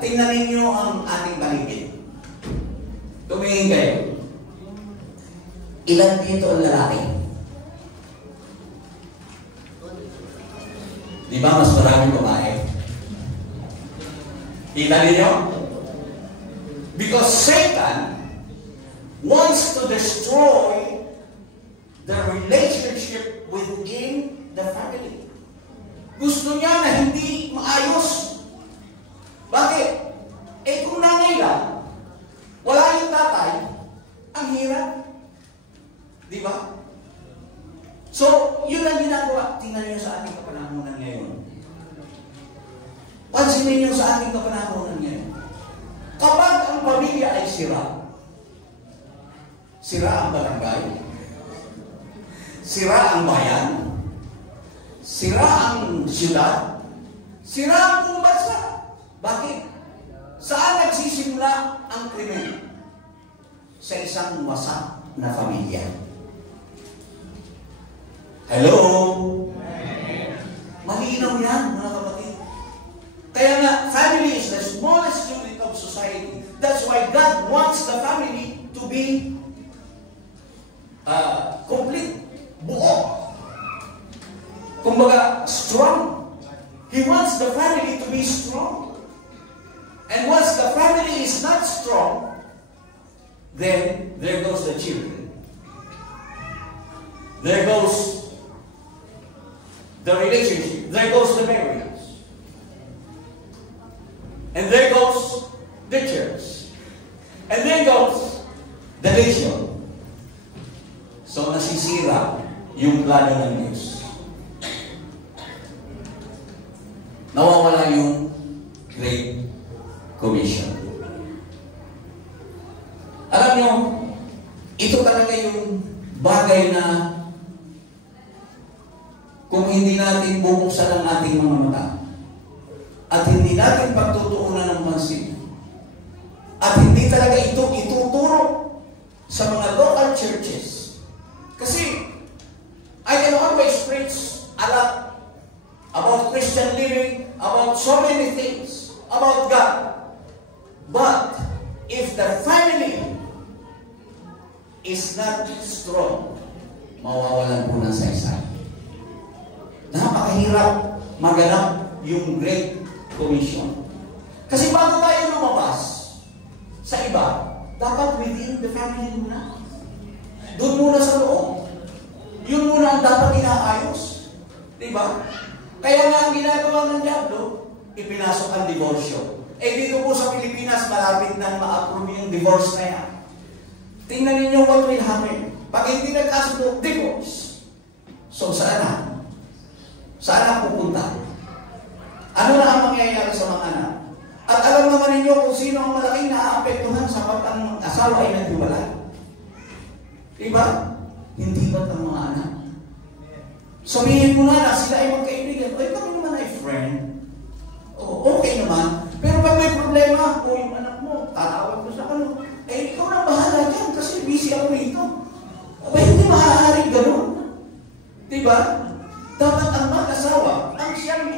tingnan ninyo ang ating paligid. Tumingin kayo. Ilan dito ang lalaki? Di ba mas maraming babae? Kita ninyo? Because Satan wants to destroy the relationship within the family. Gusto niya na hindi maayos. Bakit? Eh kung nanay lang, wala yung tatay, ang hirap. Di ba? So, yun ang ginagawa. Tingnan niyo sa ating kapanahonan ngayon. Pansinin niyo sa ating kapanahonan ngayon. Kapag ang pamilya ay sira, sira ang barangay, sira ang bayan, sira ang siyudad, sira ang buong bansa. Bakit? Saan nagsisimula ang krimen? Sa isang wasak na pamilya. Hello? Malinaw yan, mga kapatid. Kaya nga, family is the smallest unit of society. That's why God wants the family to be complete, buo. Kumbaga, strong. He wants the family to be strong. And once the family is not strong, then there goes the children. There goes the relationship. There goes the marriage. And there goes the church. And then goes the nation. So nasisira yung plano ng Diyos. Nawawala yung Great Commission. Alam nyo, ito talaga yung bagay na kung hindi natin bubuksan ang ating mga mata at hindi natin pagtutuunan ng pansin at hindi talaga ito ituturo sa mga local churches. Kasi I can always preach a lot about Christian living, about so many things, about God. But if the family is not strong, mawawalan po ng saysay. Napakahirap maganap yung Great Commission. Kasi bago tayo lumabas sa iba, dapat within the family muna. Doon muna sa loob. Yun muna ang dapat inaayos. Diba? Kaya nga ang ginagawa ng diablo, ipinasok ang divorsyo. Eh dito po sa Pilipinas, malapit na ma-approve yung divorce na yan. Tingnan ninyo what will happen. Pag hindi nagkasundo, divorce. So saan na? Saan na pupunta? Ano na ang mangyayari sa mga anak? At alam naman ninyo kung sino ang malaking naaapektuhan sapat ang asawa ay naghiwalay. Diba? Hindi ba't ang mga anak? Sabihin mo na sila ay magkaibigan. Ay, kami naman ay friend. Okay naman. Pero pag may problema, yung anak mo, tatawag mo sa ano, eh, ikaw na bahala dyan kasi busy ako rito. Abay, hindi maaaring gano'n. Diba? Dapat ang mag-asawa, ang siyang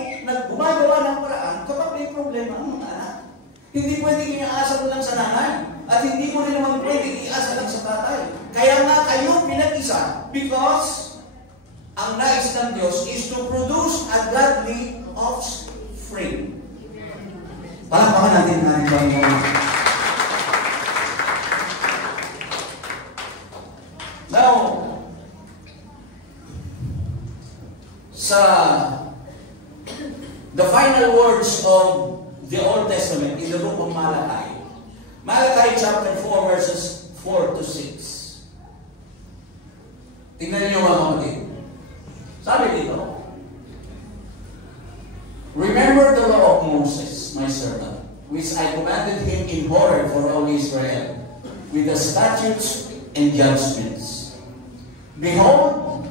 gumagawa ng paraan kapag may problema ang mga anak. Hindi pwedeng iaasa mo lang sa nanay at hindi mo rin naman pwedeng iasa lang sa tatay. Kaya nga kayo pinag-isa because ang nais ng Diyos is to produce a godly offspring. Palakpakan natin ang ating Panginoon. Now, the final words of the Old Testament in the book of Malachi. Malachi chapter 4 verses 4 to 6. Tingnan niyo mga kapatid. Sabi dito, remember the law of Moses, my servant, which I commanded him in Horeb for all Israel, with the statutes and judgments. Behold,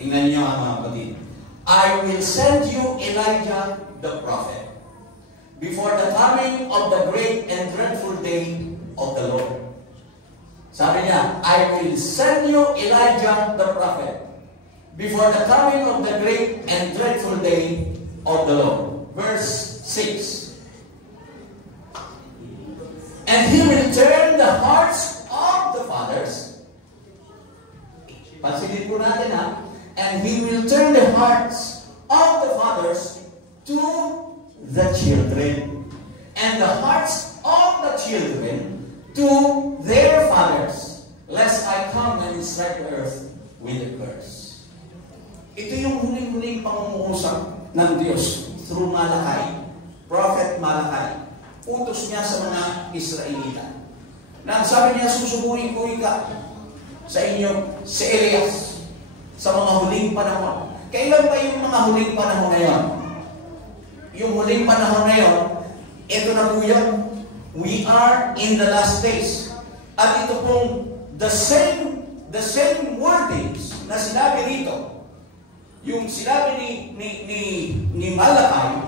tingnan niyo mga kapatid, I will send you Elijah the prophet before the coming of the great and dreadful day of the Lord. Sabi niya, I will send you Elijah the prophet before the coming of the great and dreadful day of the Lord. Verse 6. And he will turn the hearts of the fathers. Pansinin po natin ha. And he will turn the hearts of the fathers to the children, and the hearts of the children to their fathers, lest I come and strike the earth with a curse. Ito yung huling-huling pangungusap ng Diyos through Malachi, Prophet Malachi. Utos niya sa mga Israelita. Nang sabi niya, susuburin ko ika sa inyo si Elias sa mga huling panahon. Kailan ba yung mga huling panahon na yun? Yung huling panahon na yun, ito na po yun. We are in the last days. At ito pong the same wordings na sinabi rito. Yung sinabi ni Malachi,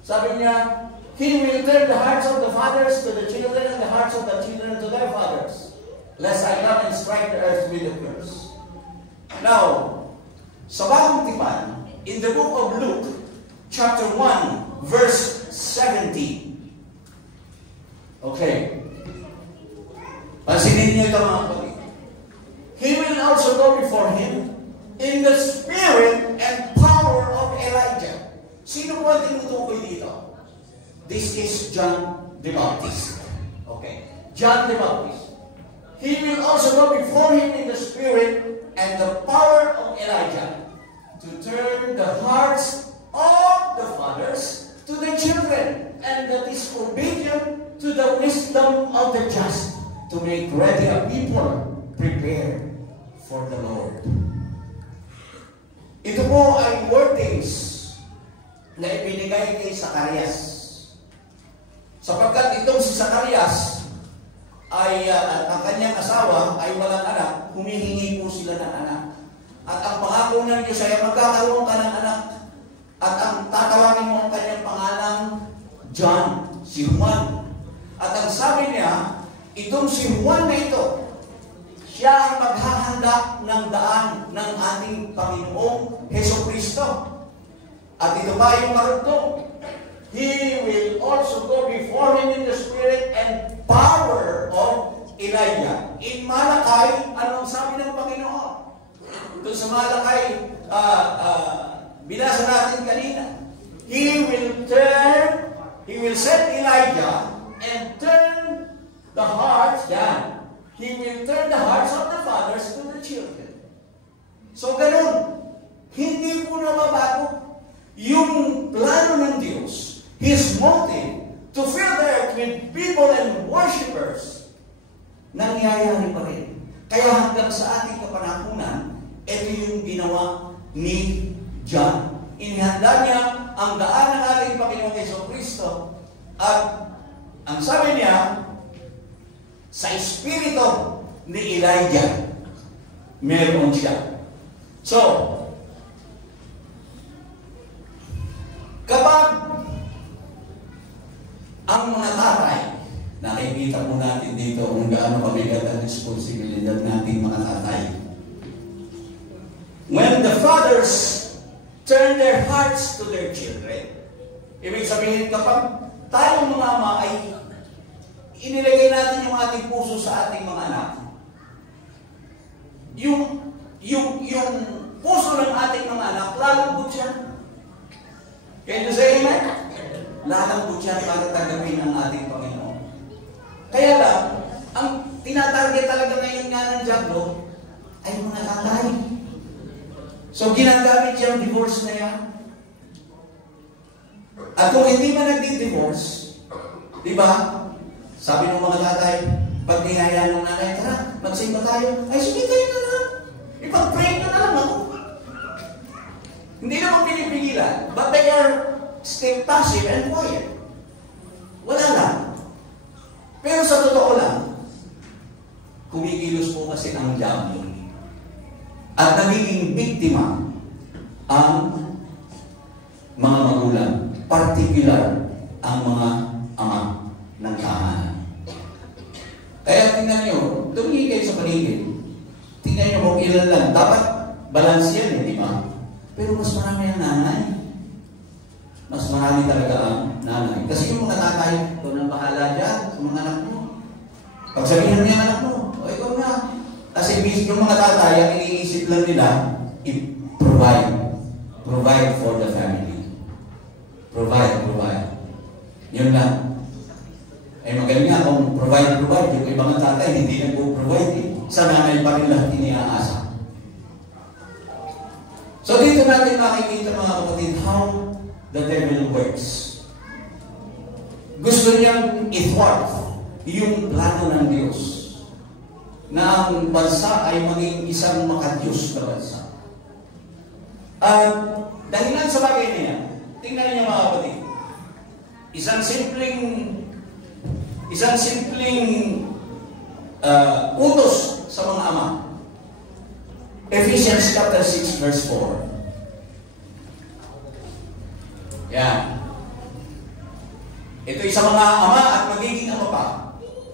sabi niya, He will turn the hearts of the fathers to the children and the hearts of the children to their fathers, lest I come and strike the earth with a curse. Now, sa Bagong Tipan, in the book of Luke, chapter 1, verse 17. Okay. Pansinin niyo ito mga kapatid. He will also go before him in the spirit and power of Elijah. Sino po ang tinutukoy dito? This is John the Baptist. Okay. John the Baptist. He will also go before him in the spirit and the power of Elijah to turn the hearts of the fathers to the children and the disobedient to the wisdom of the just, to make ready a people prepared for the Lord. Ito po ay wordings na ibinigay kay Zacarias. Sapagkat itong si Zacarias ay ang kanyang asawa ay walang anak, humihingi po sila ng anak. At ang pangako ng Diyos ay magkakaroon ka ng anak. At ang tatawagin mo ang kanyang pangalang John, si Juan. At ang sabi niya, itong si Juan na ito, siya ang maghahanda ng daan ng ating Panginoong Hesukristo. At ito pa yung marugtong. He will also go before him in the spirit and power of Elijah. In Malachi, anong sabi ng Panginoon? Doon sa Malachi, binasa natin kanina. He will send Elijah and turn the hearts, He will turn the hearts of the fathers to the children. So, ganun His motive to fill the earth with people and worshipers, nangyayari pa rin. Kaya hanggang sa ating kapanahunan, ito yung ginawa ni John. Inihanda niya ang daan ng ating Panginoon Jesucristo. At ang sabi niya, sa espiritu ni Elijah, meron siya. So, kapag ang mga tatay, nakikita po natin dito kung gaano kabigat ang responsibilidad natin mga tatay. When the fathers turn their hearts to their children, ibig sabihin kapag tayong mga ama ay inilagay natin yung ating puso sa ating mga anak, yung puso ng ating mga anak, lalambot siya. Can you say amen? Lalambot siya para tanggapin ang ating Panginoon. Kaya lang, ang tinatarget talaga ngayon nga ng diablo ay mga tatay. So, ginagamit yung divorce na yan. At kung hindi man nagdi-divorce, di ba? Sabi ng mga tatay, pag niyaya ng nanay, tara, magsimba tayo. Ay, sige kayo na lang. Ipag-pray na lang ako. Hindi naman pinipigilan, but they are still passive and quiet. Wala lang. Pero sa totoo lang, kumikilos po kasi ang diablo. At nagiging biktima ang mga magulang, particular ang mga ama ng tahanan. Kaya tingnan nyo, tumingin kayo sa paligid. Tingnan nyo kung ilan lang. Dapat balance yan, di ba? Pero mas marami ang nanay. Mas marami talaga ang nanay. Kasi yung mga tatay, ikaw nang bahala dyan sa mga anak mo. Pag sabihin mo yung anak mo, o ikaw na. Kasi yung mga tatay, ang iniisip lang nila, i-provide. Provide for the family. Provide. Yun lang. Ay magaling nga kung provide. Yung ibang tatay, hindi nag-provide eh. Sa nanay pa rin lahat iniaasa. So dito natin makikita mga kapatid, how the devil works. Gusto niyang i-thwart yung plano ng Diyos na ang bansa ay maging isang makadiyos na bansa. At dahilan sa bagay niya, tingnan niyo mga kapatid, isang simpleng utos sa mga ama. Ephesians chapter 6 verse 4. Yan. Ito'y sa mga ama at magiging ama pa.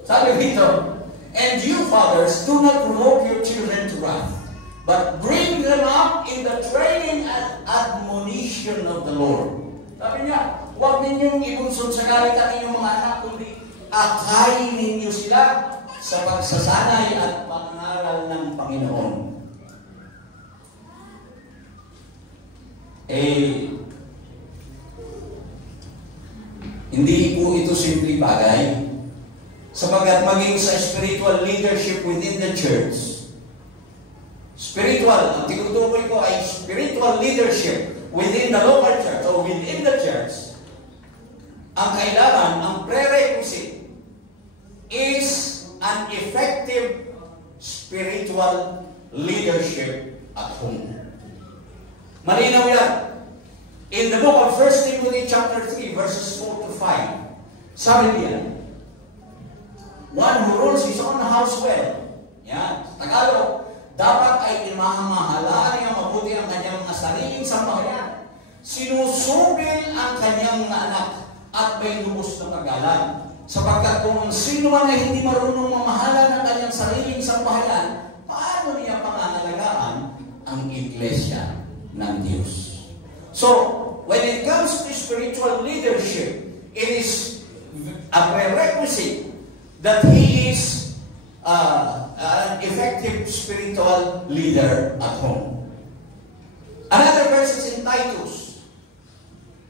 Sabi dito, and you fathers, do not provoke your children to wrath, but bring them up in the training and admonition of the Lord. Sabi niya, huwag ninyong ibunsod sa galit ang inyong mga anak, kundi akayin ninyo sila sa pagsasanay at pangaral ng Panginoon. Hindi po ito simple bagay. Sapagkat maging sa spiritual leadership within the church, ang tinutukoy ko ay spiritual leadership within the local church or within the church, ang kailangan, ang prerequisite is an effective spiritual leadership at home. Malinaw yan. In the book of 1 Timothy chapter 3 verses 4 to 5, sabi niya, one who rules his own house well, yan, Tagalog, dapat ay imamahalaan niya mabuti ang kanyang mga sariling sambahayan. Sinusubil ang kanyang mga anak at may lubos na kagalan. Sapagkat kung ang sino man ay hindi marunong mamahalan ng kanyang sariling sambahayan, paano niya pangangalagaan ang iglesia ng Diyos? So, when it comes to spiritual leadership, it is a prerequisite that he is an effective spiritual leader at home. Another verse is in Titus.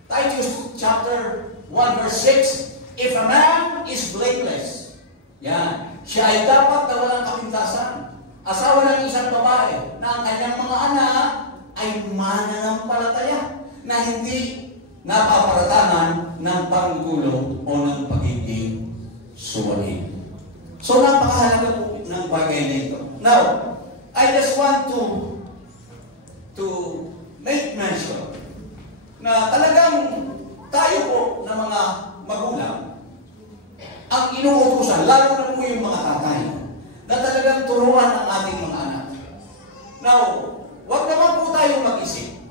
Titus chapter 1 verse 6. If a man is blameless, yan, siya ay dapat na walang kapintasan. Asawa ng isang babae na ang kanyang mga anak ay mananampalataya, na hindi napaparatangan ng panggulo o ng pagiging suwalin. So napakahalaga po ng bagay na ito. Now, I just want to make mention na talagang tayo po na mga magulang ang inuutusan, lalo na po yung mga tatay, na talagang turuan ang ating mga anak. Now, wag naman po tayong mag-isip.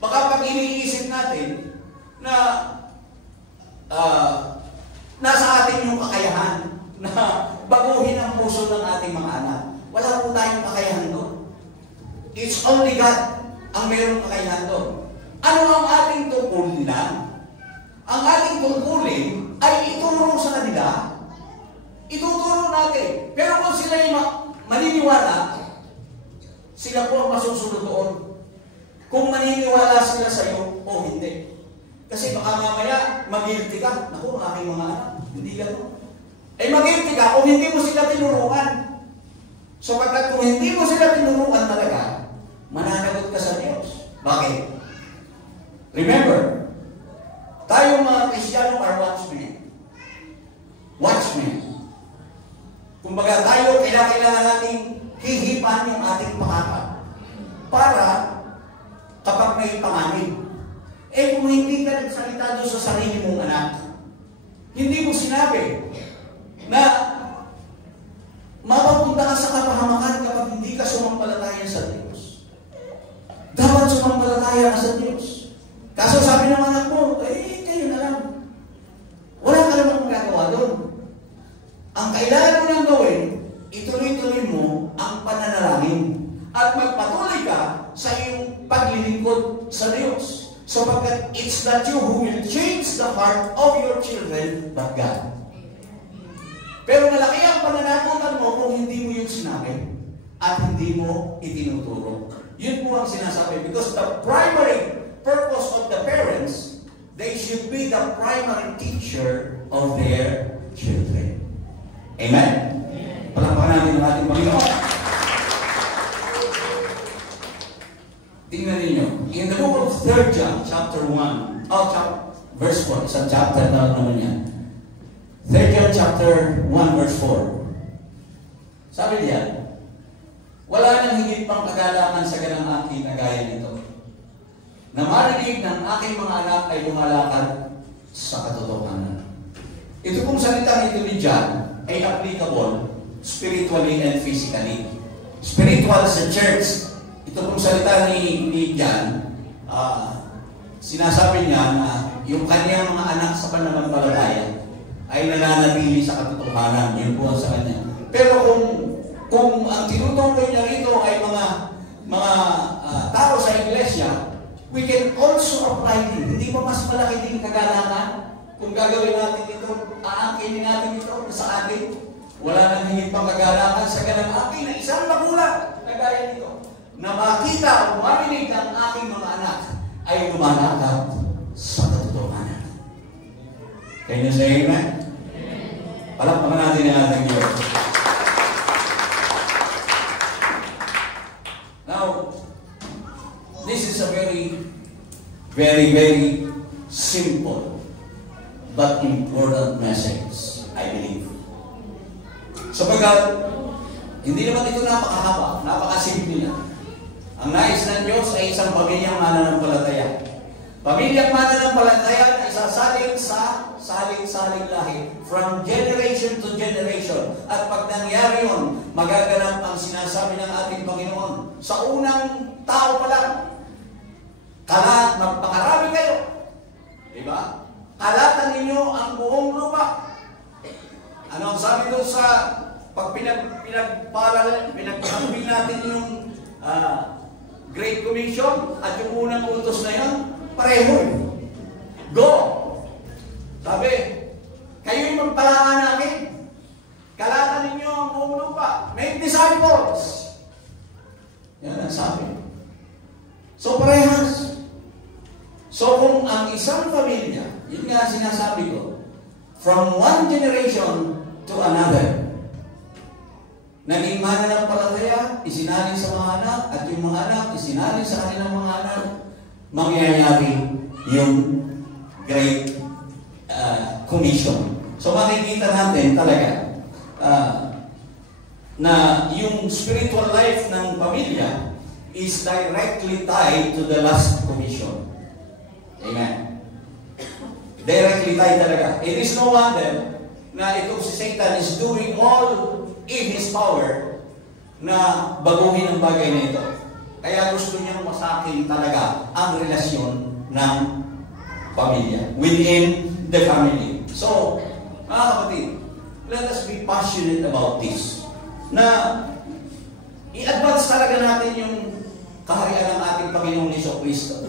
Baka pag iniisip natin na nasa atin yung kakayahan na baguhin ang puso ng ating mga anak. Wala po tayong kakayahan doon. It's only God ang mayroong kakayahan doon. Ano ang ating tungkulin lang? Ang ating tungkulin ay ituro sa kanila. Ituturo natin. Pero kung sila ay maniniwala, sila po ang masusunod doon. Kung maniniwala sila sa iyo o hindi. Kasi baka mamaya, mag-guilty ka. Naku, aking mga anak, hindi gano'n. Eh mag-guilty ka kung hindi mo sila tinuruan. So pagkat kung hindi mo sila tinuruan talaga, mananagot ka sa Diyos. Bakit? Remember, tayo mga Kristiyano are watchmen. Watchmen. Kumbaga tayo, kailangan nating hihipan yung ating pakaka para kapag may panganib. Eh kung hindi ka nagsalita doon sa sarili mong anak, hindi mo sinabi na mapapunta ka sa kapahamakan kapag hindi ka sumampalataya sa Diyos. Dapat sumampalataya ka sa Diyos. Kaso sabi ng anak mo, eh kayo na lang. Wala ka namang magagawa doon. Ang kailangan mo nang gawin, ituloy-tuloy mo ang pananalangin at magpatuloy ka sa iyong paglilingkod sa Diyos. Sapagkat it's not you who will change the heart of your children, but God. Pero malaki ang pananagutan mo kung hindi mo yung sinabi at hindi mo itinuturo. Yun po ang sinasabi. Because the primary purpose of the parents, they should be the primary teacher of their children. Amen? Palakpakan natin ang ating Panginoon. Tingnan ninyo. In the book of 3 John, chapter 1, verse 4, isang chapter na naman yan. 3 John chapter 1, verse 4. Sabi niya, wala nang higit pang kagalakan sa ganang aking na gaya nito, na marinig ng aking mga anak ay lumalakad sa katotohanan. Ito pong salita nito ni John ay applicable spiritually and physically. Spiritual sa church. Ito pong salita ni John, sinasabi niya na yung kanyang mga anak sa pananampalataya ay nananatili sa katotohanan. Yun po sa kanya. Pero kung ang tinutukoy niya rito ay mga tao sa iglesia, we can also apply din. Hindi ba mas malaki din kagalakan kung gagawin natin ito, aangkinin natin ito sa atin? Wala nang hingin pang kagalakan sa ganang akin na isang magulang na gaya nito, na makita o marinig ng aking mga anak ay lumalakad sa katotohanan. Can you say amen? Palakpakan natin ang ating Diyos. Now, this is a very, very, very simple but important message, I believe. Sapagat, hindi naman ito napakahaba, napakasimple niya. Ang nais ng Diyos ay isang pamilyang mananampalataya. Pamilyang mananampalataya na isasalin sa saling-saling lahi from generation to generation. At pag nangyari yun, magaganap ang sinasabi ng ating Panginoon. Sa unang tao pa lang, magpakarami kayo. Diba? Kalatan ninyo ang buong lupa. Ano ang sabi doon sa pag pinagpapil natin yung Great Commission at yung unang utos na yun, pareho. Go! Sabi, kayo'y magpalaan namin. Kalatan ninyo ang buong lupa. Make disciples. Yan ang sabi. So parehas. So kung ang isang pamilya, yun nga sinasabi ko, from one generation to another, naging mananampalataya, isinalin sa mga anak, at yung mga anak, isinalin sa kanilang mga anak, mangyayari yung Great Commission. So makikita natin talaga na yung spiritual life ng pamilya is directly tied to the last commission. Amen. Directly tied talaga. It is no wonder na itong si Satan is doing all in his power na baguhin ang bagay na ito. Kaya gusto niyang masakin talaga ang relasyon ng pamilya, within the family. So, mga kapatid, let us be passionate about this. Na i-advance talaga natin yung kaharian ng ating Panginoong Jesucristo.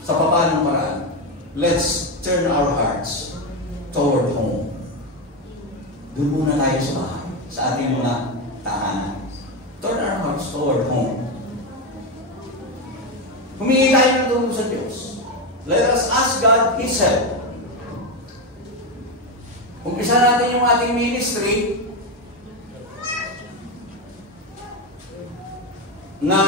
Sa paanong paraan? Let's turn our hearts toward home. Doon muna tayo sa bahay, sa ating mga tahanan. Turn our hearts toward home. Humingi tayo ng tulong sa Diyos. Let us ask God His help. Umpisa natin yung ating ministry na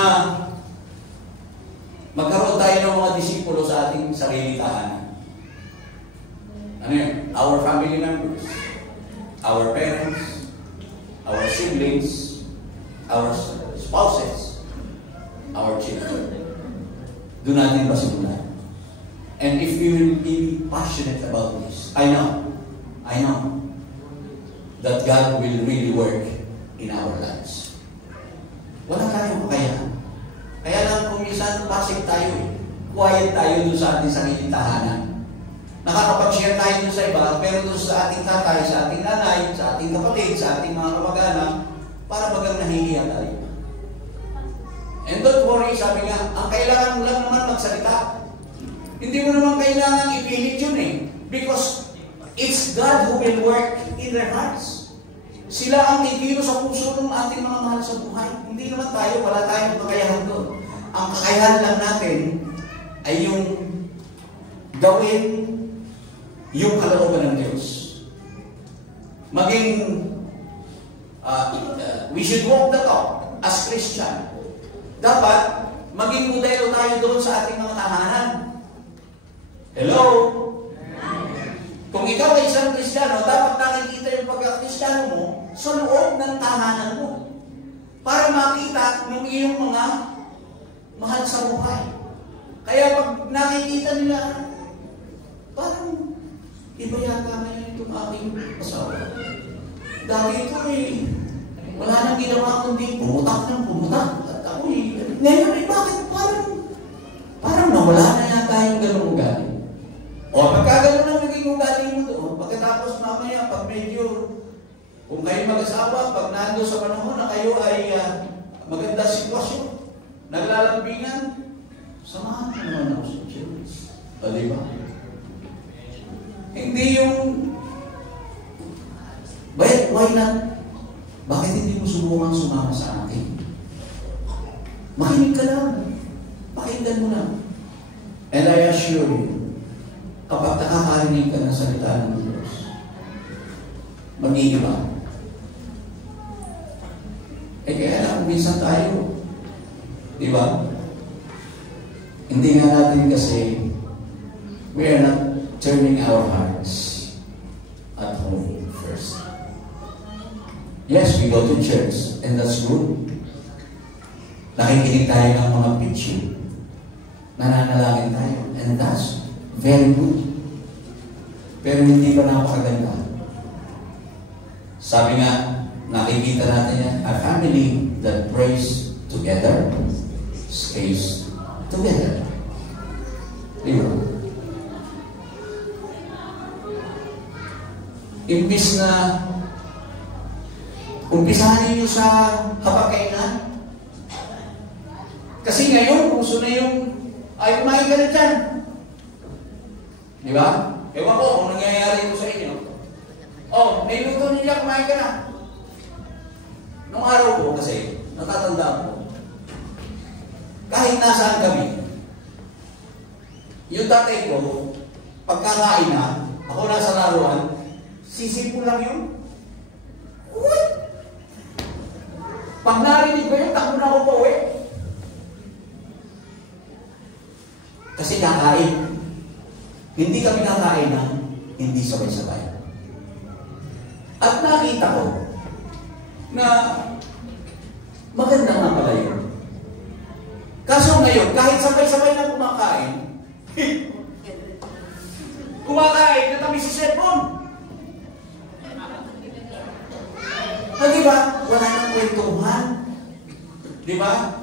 magkaroon tayo ng mga disipulo sa ating sarili tahanan. Ano yun? Our family members, our parents, our siblings, our spouses, our children. Doon natin pasimulan. And if we will be passionate about this, I know that God will really work in our lives. Wala tayong kakayahan. Kaya lang kung minsan passive tayo quiet tayo doon sa ating sariling tahanan. Nakakapag-share tayo doon sa iba, pero doon sa ating tatay, sa ating nanay, sa ating kapatid, sa ating mga kamag-anak, para bagang nahihiya tayo. And don't worry, sabi nga, ang kailangan mo lang naman magsalita. Hindi mo naman kailangan ipilit yun because it's God who will work in their hearts. Sila ang kikilos sa puso ng ating mga mahal sa buhay. Hindi naman tayo, wala tayong kakayahan doon. Ang kakayahan lang natin ay yung gawin yung kalooban ng Diyos. Maging we should walk the talk as Christian. Dapat maging modelo tayo doon sa ating mga tahanan. Hello? Kung ikaw ay isang Kristiyano, dapat nakikita yung pagka-Kristiyano mo sa loob ng tahanan mo. Para makita yung iyong mga mahal sa buhay. Kaya pag nakikita nila, parang iba yata ngayon itong aking asawa. Dati ito wala nang ginawa kundi pumutak ng pumutak. At ako ngayon bakit parang nawala na yata yung ganung ugali. O pagkagano na naging ugali mo doon, pagkatapos mamaya, pag medyo, kung kayo mag-asawa, pag nando sa panahon na kayo ay maganda sitwasyon, naglalambingan, samahan mo naman ako sa Diyos. Diba? Hindi yung, why not? Bakit hindi mo subukan sumama sa akin? Makinig ka lang. Pakinggan mo lang. And I assure you, kapag nakakarinig ka ng salita ng Diyos, mag-iiba. Kaya lang, minsan tayo, di ba? Hindi nga natin kasi, we are not turning our hearts at home first. Yes, we go to church, and that's good. Nakikinig tayo ng mga picture. Nananalangin tayo, and that's very good. Pero hindi ba napakaganda? Sabi nga, nakikita natin yan, a family that prays together stays together. Diba? Imbis na umpisahan niyo sa hapagkainan. Kasi ngayon, uso na yung ay kumain ka na dyan. Di ba? Ewan ko kung nangyayari ito sa inyo. Oh, may luto niya, kumain ka na. Nung araw ko kasi, natatandaan ko, kahit nasaan kami, yung tatay ko, pagkakain na, ako nasa laruan, sisipon lang yun. Uy! Pag narinig ko yun, takbo na ako pa uwi. Kasi kakain. Hindi kami kakain ng hindi sabay-sabay. At nakita ko na maganda nga pala yun. Kaso ngayon, kahit sabay-sabay na kumakain, katabi si cellphone. Di ba? Wala nang kwentuhan. Di ba?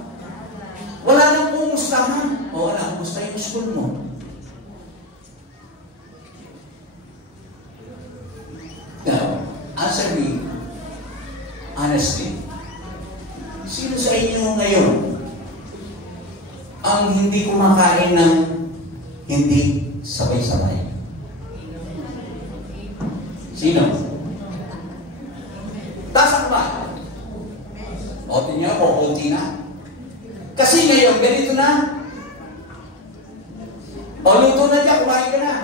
Wala nang kumustahan. O wala, kumusta yung school mo? Now, answer me honestly. Sino sa inyo ngayon ang hindi kumakain ng hindi sabay-sabay? Sino? Tasak ba? O, tingnan ko, konti na. Kasi ngayon, ganito na. O, luto na dyan, kumain ka na.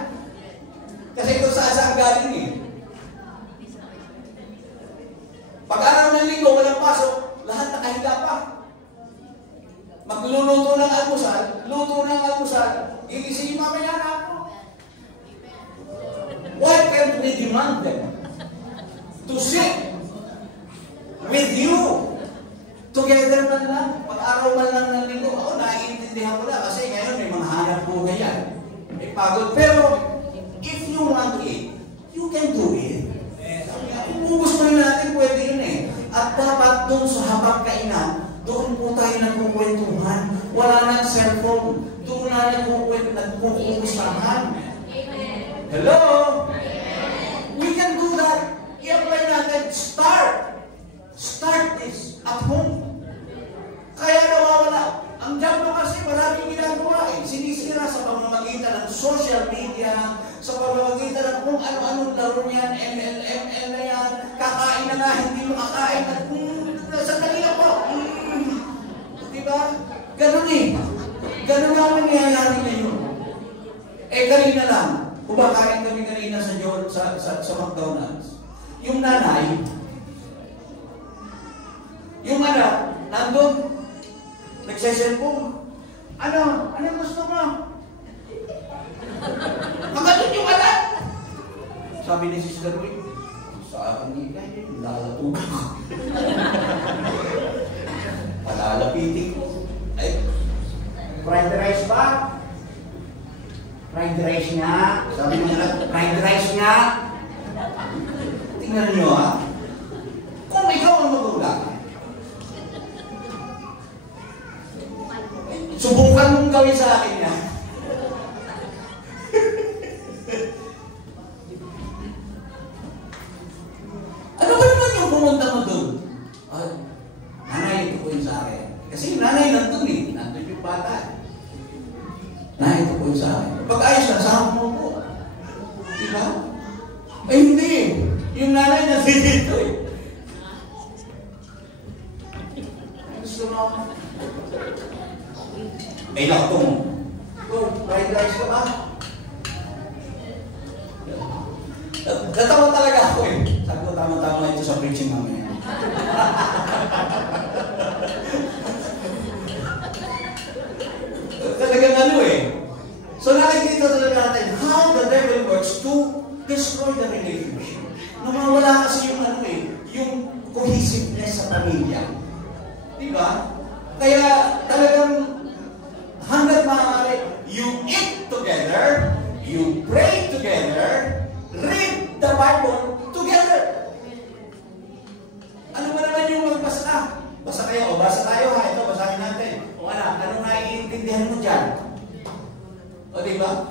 Kasi ito sa galing eh. Pag-araw ng linggo, walang pasok, lahat nakahiga pa. Magluluto ng almusal, luto ng almusal, gigising yung mamaya na ako. Why can't we demand them to sit with you together man lang? Pag-araw man lang ng linggo, ako naiintindihan ko na kasi ngayon may mga hanap buhay yan. May pagod. Pero, if you want it, you can do it. Kung gusto natin, pwede yun eh. At dapat doon sa habang kainan, doon po tayo nagkukwentuhan. Wala nang cellphone. Doon na nagkukumustahan. Hello? We can do that. I-apply natin. Start this at home. Kaya nawawala. Ang job mo kasi maraming ginagawa eh. Sinisira sa pamamagitan ng social media, sa pamamagitan ng kung ano-anong laro yan, ML na yan, kakain na nga, hindi makakain, at sandali lang po. Diba? Ganun eh. Ganun nga nangyayari ngayon. Eh, kanina lang, kumakain kami kanina sa McDonald's. Yung nanay, yung anak, nandun, nagseselfone. Ano gusto mo? Magaling yung anak! Sabi ni Sister Ruy, sa akin nila, lalatugan ko. Palalapitin ko. Ay, fried rice ba? Fried rice nga. Sabi nila, fried rice nga. Tingnan nyo ha. Kung ikaw ang magulang, subukan mong gawin sa akin yan. Ano ba naman yung pumunta mo doon? Nanay, ito po yung sa akin. Kasi yung nanay nandun eh. Nandun yung bata. Nanay, ito po yung sa akin. Pag-ayos na, saan mo po? Diba? Ay, hindi. Yung nanay nandun dito eh. Gusto mo? Ay, naku mo. Fried rice ka ba? Natawa talaga ako eh. Sabi ko, tama-tama ito sa preaching mamaya. Talagang ano eh. So nakikita talaga natin how the devil works to destroy the relationship. Nawawala kasi yung ano eh, yung cohesiveness sa pamilya. Diba? Kaya talagang hanggat maaari, you eat together, you pray together, read the Bible together. Ano ba naman yung magbasa? Basa kayo, o basa tayo ha, ito, basahin natin. O anak, anong naiintindihan mo dyan? O diba?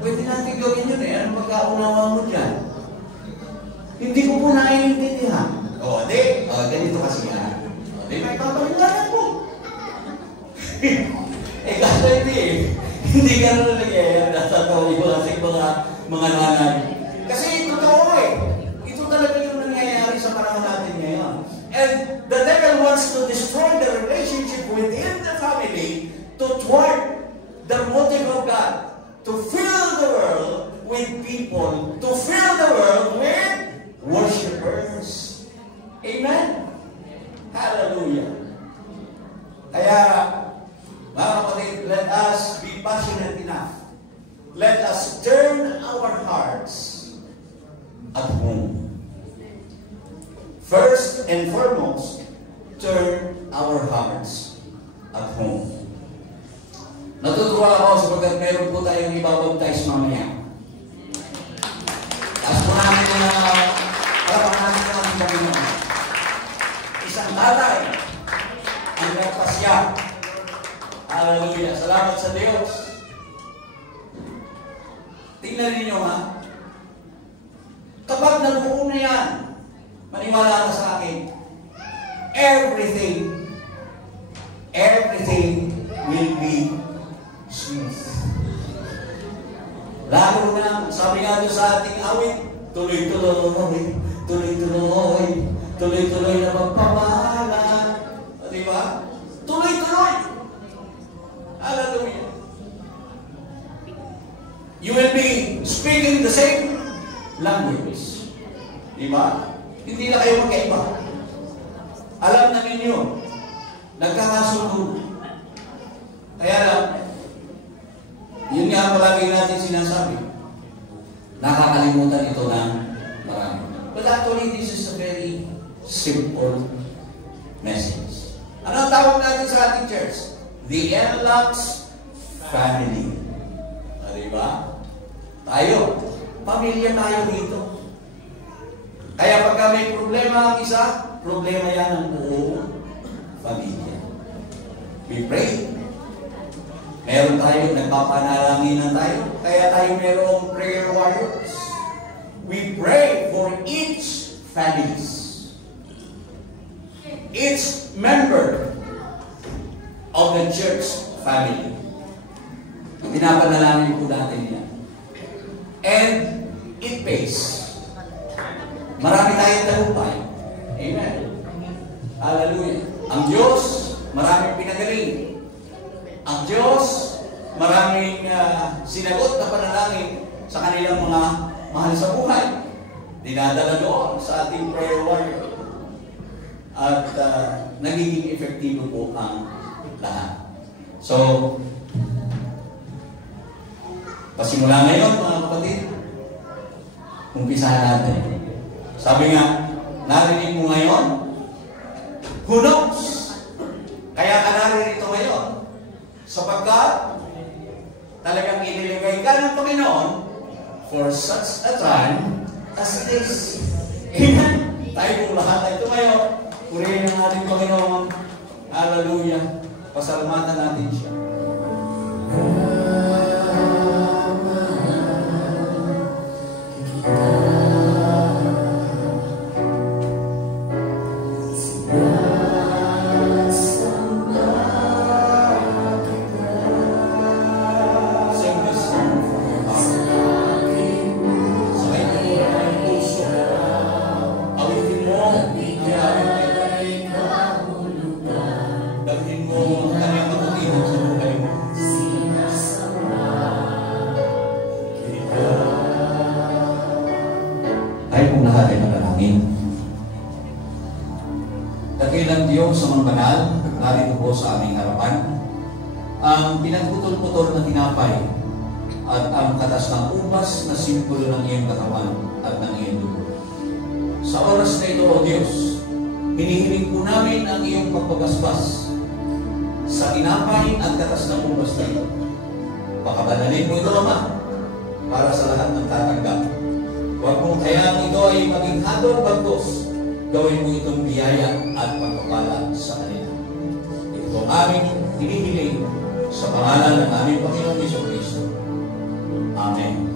Pwede natin gawin yun eh, anong pagkaunawa mo dyan? Hindi ko po naiintindihan. O di, ganito kasi yan. O di, may papaliwanan mo. Eh, kasi hindi gano'n na nangyayari sa tao kasi mga nanay. Kasi totoo eh. Ito talaga yung nangyayari sa panahon natin ngayon. And the devil wants to destroy the relationship within the family to thwart the motive of God. To fill the world with people. To fill the world with worshipers. Amen? Hallelujah. Kaya, mga kapatid, let us be passionate enough and foremost, turn our hearts at home. Natutuwa ako sapagkat meron po tayong ibabaptize mamaya. As po namin na parapangalan ng ating Panginoon. Isang tatay ang nagpasya. Hallelujah. Salamat sa Diyos. Tingnan ninyo ha. Kapag nabuo na yan, maniwala ka sa akin, everything will be smooth. Lalo na, sabi nga doon sa ating awit, tuloy-tuloy na magpamahalan. Di ba? Tuloy-tuloy. Hallelujah. You will be speaking the same language. Di ba? Hindi na kayo magkaiba. Alam na ninyo, nagkakasunod. Kaya lang, yun nga palagi natin sinasabi. Nakakalimutan ito ng marami. But actually, this is a very simple message. Ano ang tawag natin sa ating church? The NLAX family. Diba? Tayo. Pamilya tayo dito. Kaya pagka may problema ang isa, problema yan ng buong pamilya. We pray. Meron tayo, nagpapanalangin tayo. Kaya tayo merong prayer warriors. We pray for each families. Each member of the church family. Pinapanalangin po natin yan. And it pays. Marami tayong tagumpay. Amen. Hallelujah. Ang Diyos, maraming pinagaling. Ang Diyos, maraming sinagot na panalangin sa kanilang mga mahal sa buhay. Dinadala doon sa ating prayer warrior. At nagiging epektibo po ang lahat. So, pasimula ngayon, mga kapatid, umpisahan natin. Sabi nga, narinig mo ngayon, who knows? Kaya ka naririto ngayon. Sapagkat, talagang iniligay ka ng Panginoon for such a time as this. Amen. Tayo kung lahat ay tumayo, purihin ang ating Panginoon. Hallelujah. Pasalamatan natin siya. Dakilang Diyos sa mga banal, narito po sa aming harapan, ang pinagputol-putol na tinapay at ang katas ng ubas na simbolo ng iyong katawan at ng iyong dugo. Sa oras na ito, O Diyos, hinihiling po namin ang iyong pagpapaspas sa tinapay at katas ng ubas na ito. Pakabanalin mo ito, Ama, para sa lahat ng tatanggap. Huwag mong hayaan ito ay maging hadol bagtos. Gawin mo itong biyaya at pagpapala sa kanila. Ito ang aming hinihiling sa pangalan ng aming Panginoong Jesucristo. Amen.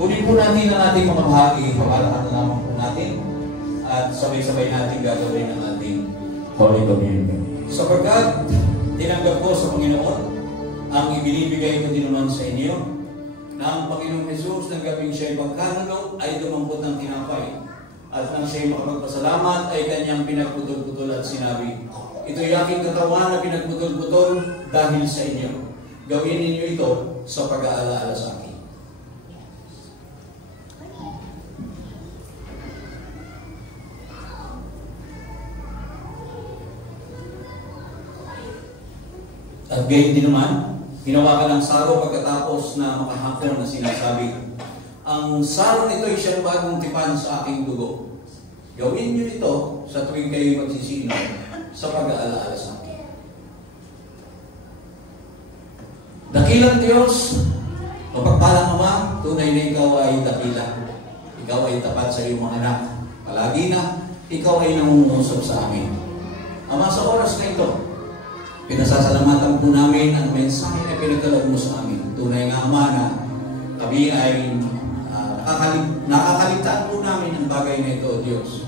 Kunin po natin ang ating mga bahagi, paglalakad na naman po natin, at sabay-sabay natin gagawin ang ating Holy Communion. Sapagkat tinanggap ko sa Panginoon ang ibinibigay ko din naman sa inyo na ang Panginoong Jesus na gabing siya'y pagkanulo ay dumampot ng tinapay. At nang siya'y makapagpasalamat ay kanyang pinagputol-putol at sinabi, ito'y aking katawan na pinagputol-putol dahil sa inyo. Gawin ninyo ito sa pag-aalaala sa akin. At gayon din naman, hinawakan ng saro pagkatapos na makahapon na sinasabi, ang saro nito ay siyang bagong tipan sa aking dugo. Gawin niyo ito sa tuwing kayo magsisino sa pag-aalaala sa akin. Dakilang Diyos, mapagpalang Ama, tunay na ikaw ay dakila. Ikaw ay tapat sa iyong mga anak. Palagi na, ikaw ay nangungusap sa amin. Ama, sa oras na ito, pinasasalamatan po namin ang mensahe na pinagkaloob mo sa amin. Tunay nga, Ama, na kami ay nakakaligtaan po namin ang bagay na ito, Diyos.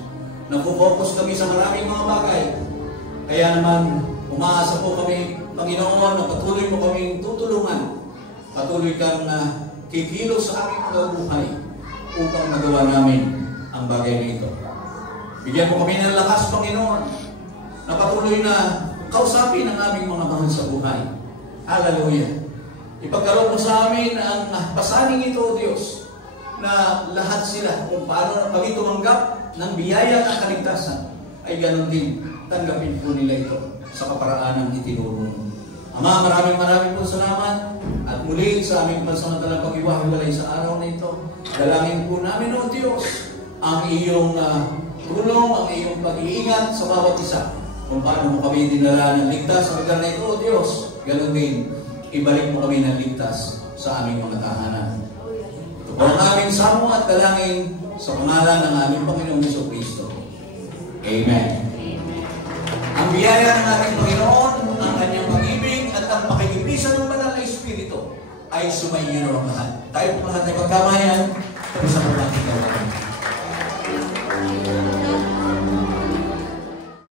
Napupokus kami sa maraming mga bagay. Kaya naman, umaasa po kami, Panginoon, na patuloy mo kaming tutulungan. Patuloy kang kikilos sa aming mga buhay upang magawa namin ang bagay na ito. Bigyan mo kami ng lakas, Panginoon, na patuloy na kausapin ang aming mga mahal sa buhay. Hallelujah. Ipagkaroon mo sa amin ang pasaning ito, Diyos, na lahat sila, kung paano kami tumanggap ng biyaya ng kaligtasan, ay ganun din, tanggapin po nila ito sa kaparaan ng itinuro mo. Ama, maraming po salamat at muli sa aming pansamantalang pag-iwahiwalay sa araw na ito. Dalangin po namin, O Diyos, ang iyong tulong, ang iyong pag-iingat sa bawat isa. Kung paano mo kami dinala ng ligtas sa lugar na ito, O Diyos, ganun din, ibalik mo kami ng ligtas sa aming mga tahanan. Ito po ang aming samo at dalangin sa pangalan ng aming Panginoong Jesucristo. Amen. Ang biyaya ng ating Panginoon, ang kanyang pag-ibig at ang pakikipisan ng Banal na Espiritu ay sumainyo ng lahat. Tayo po lahat ay pagkamayan, tapos sa pagkakita natin.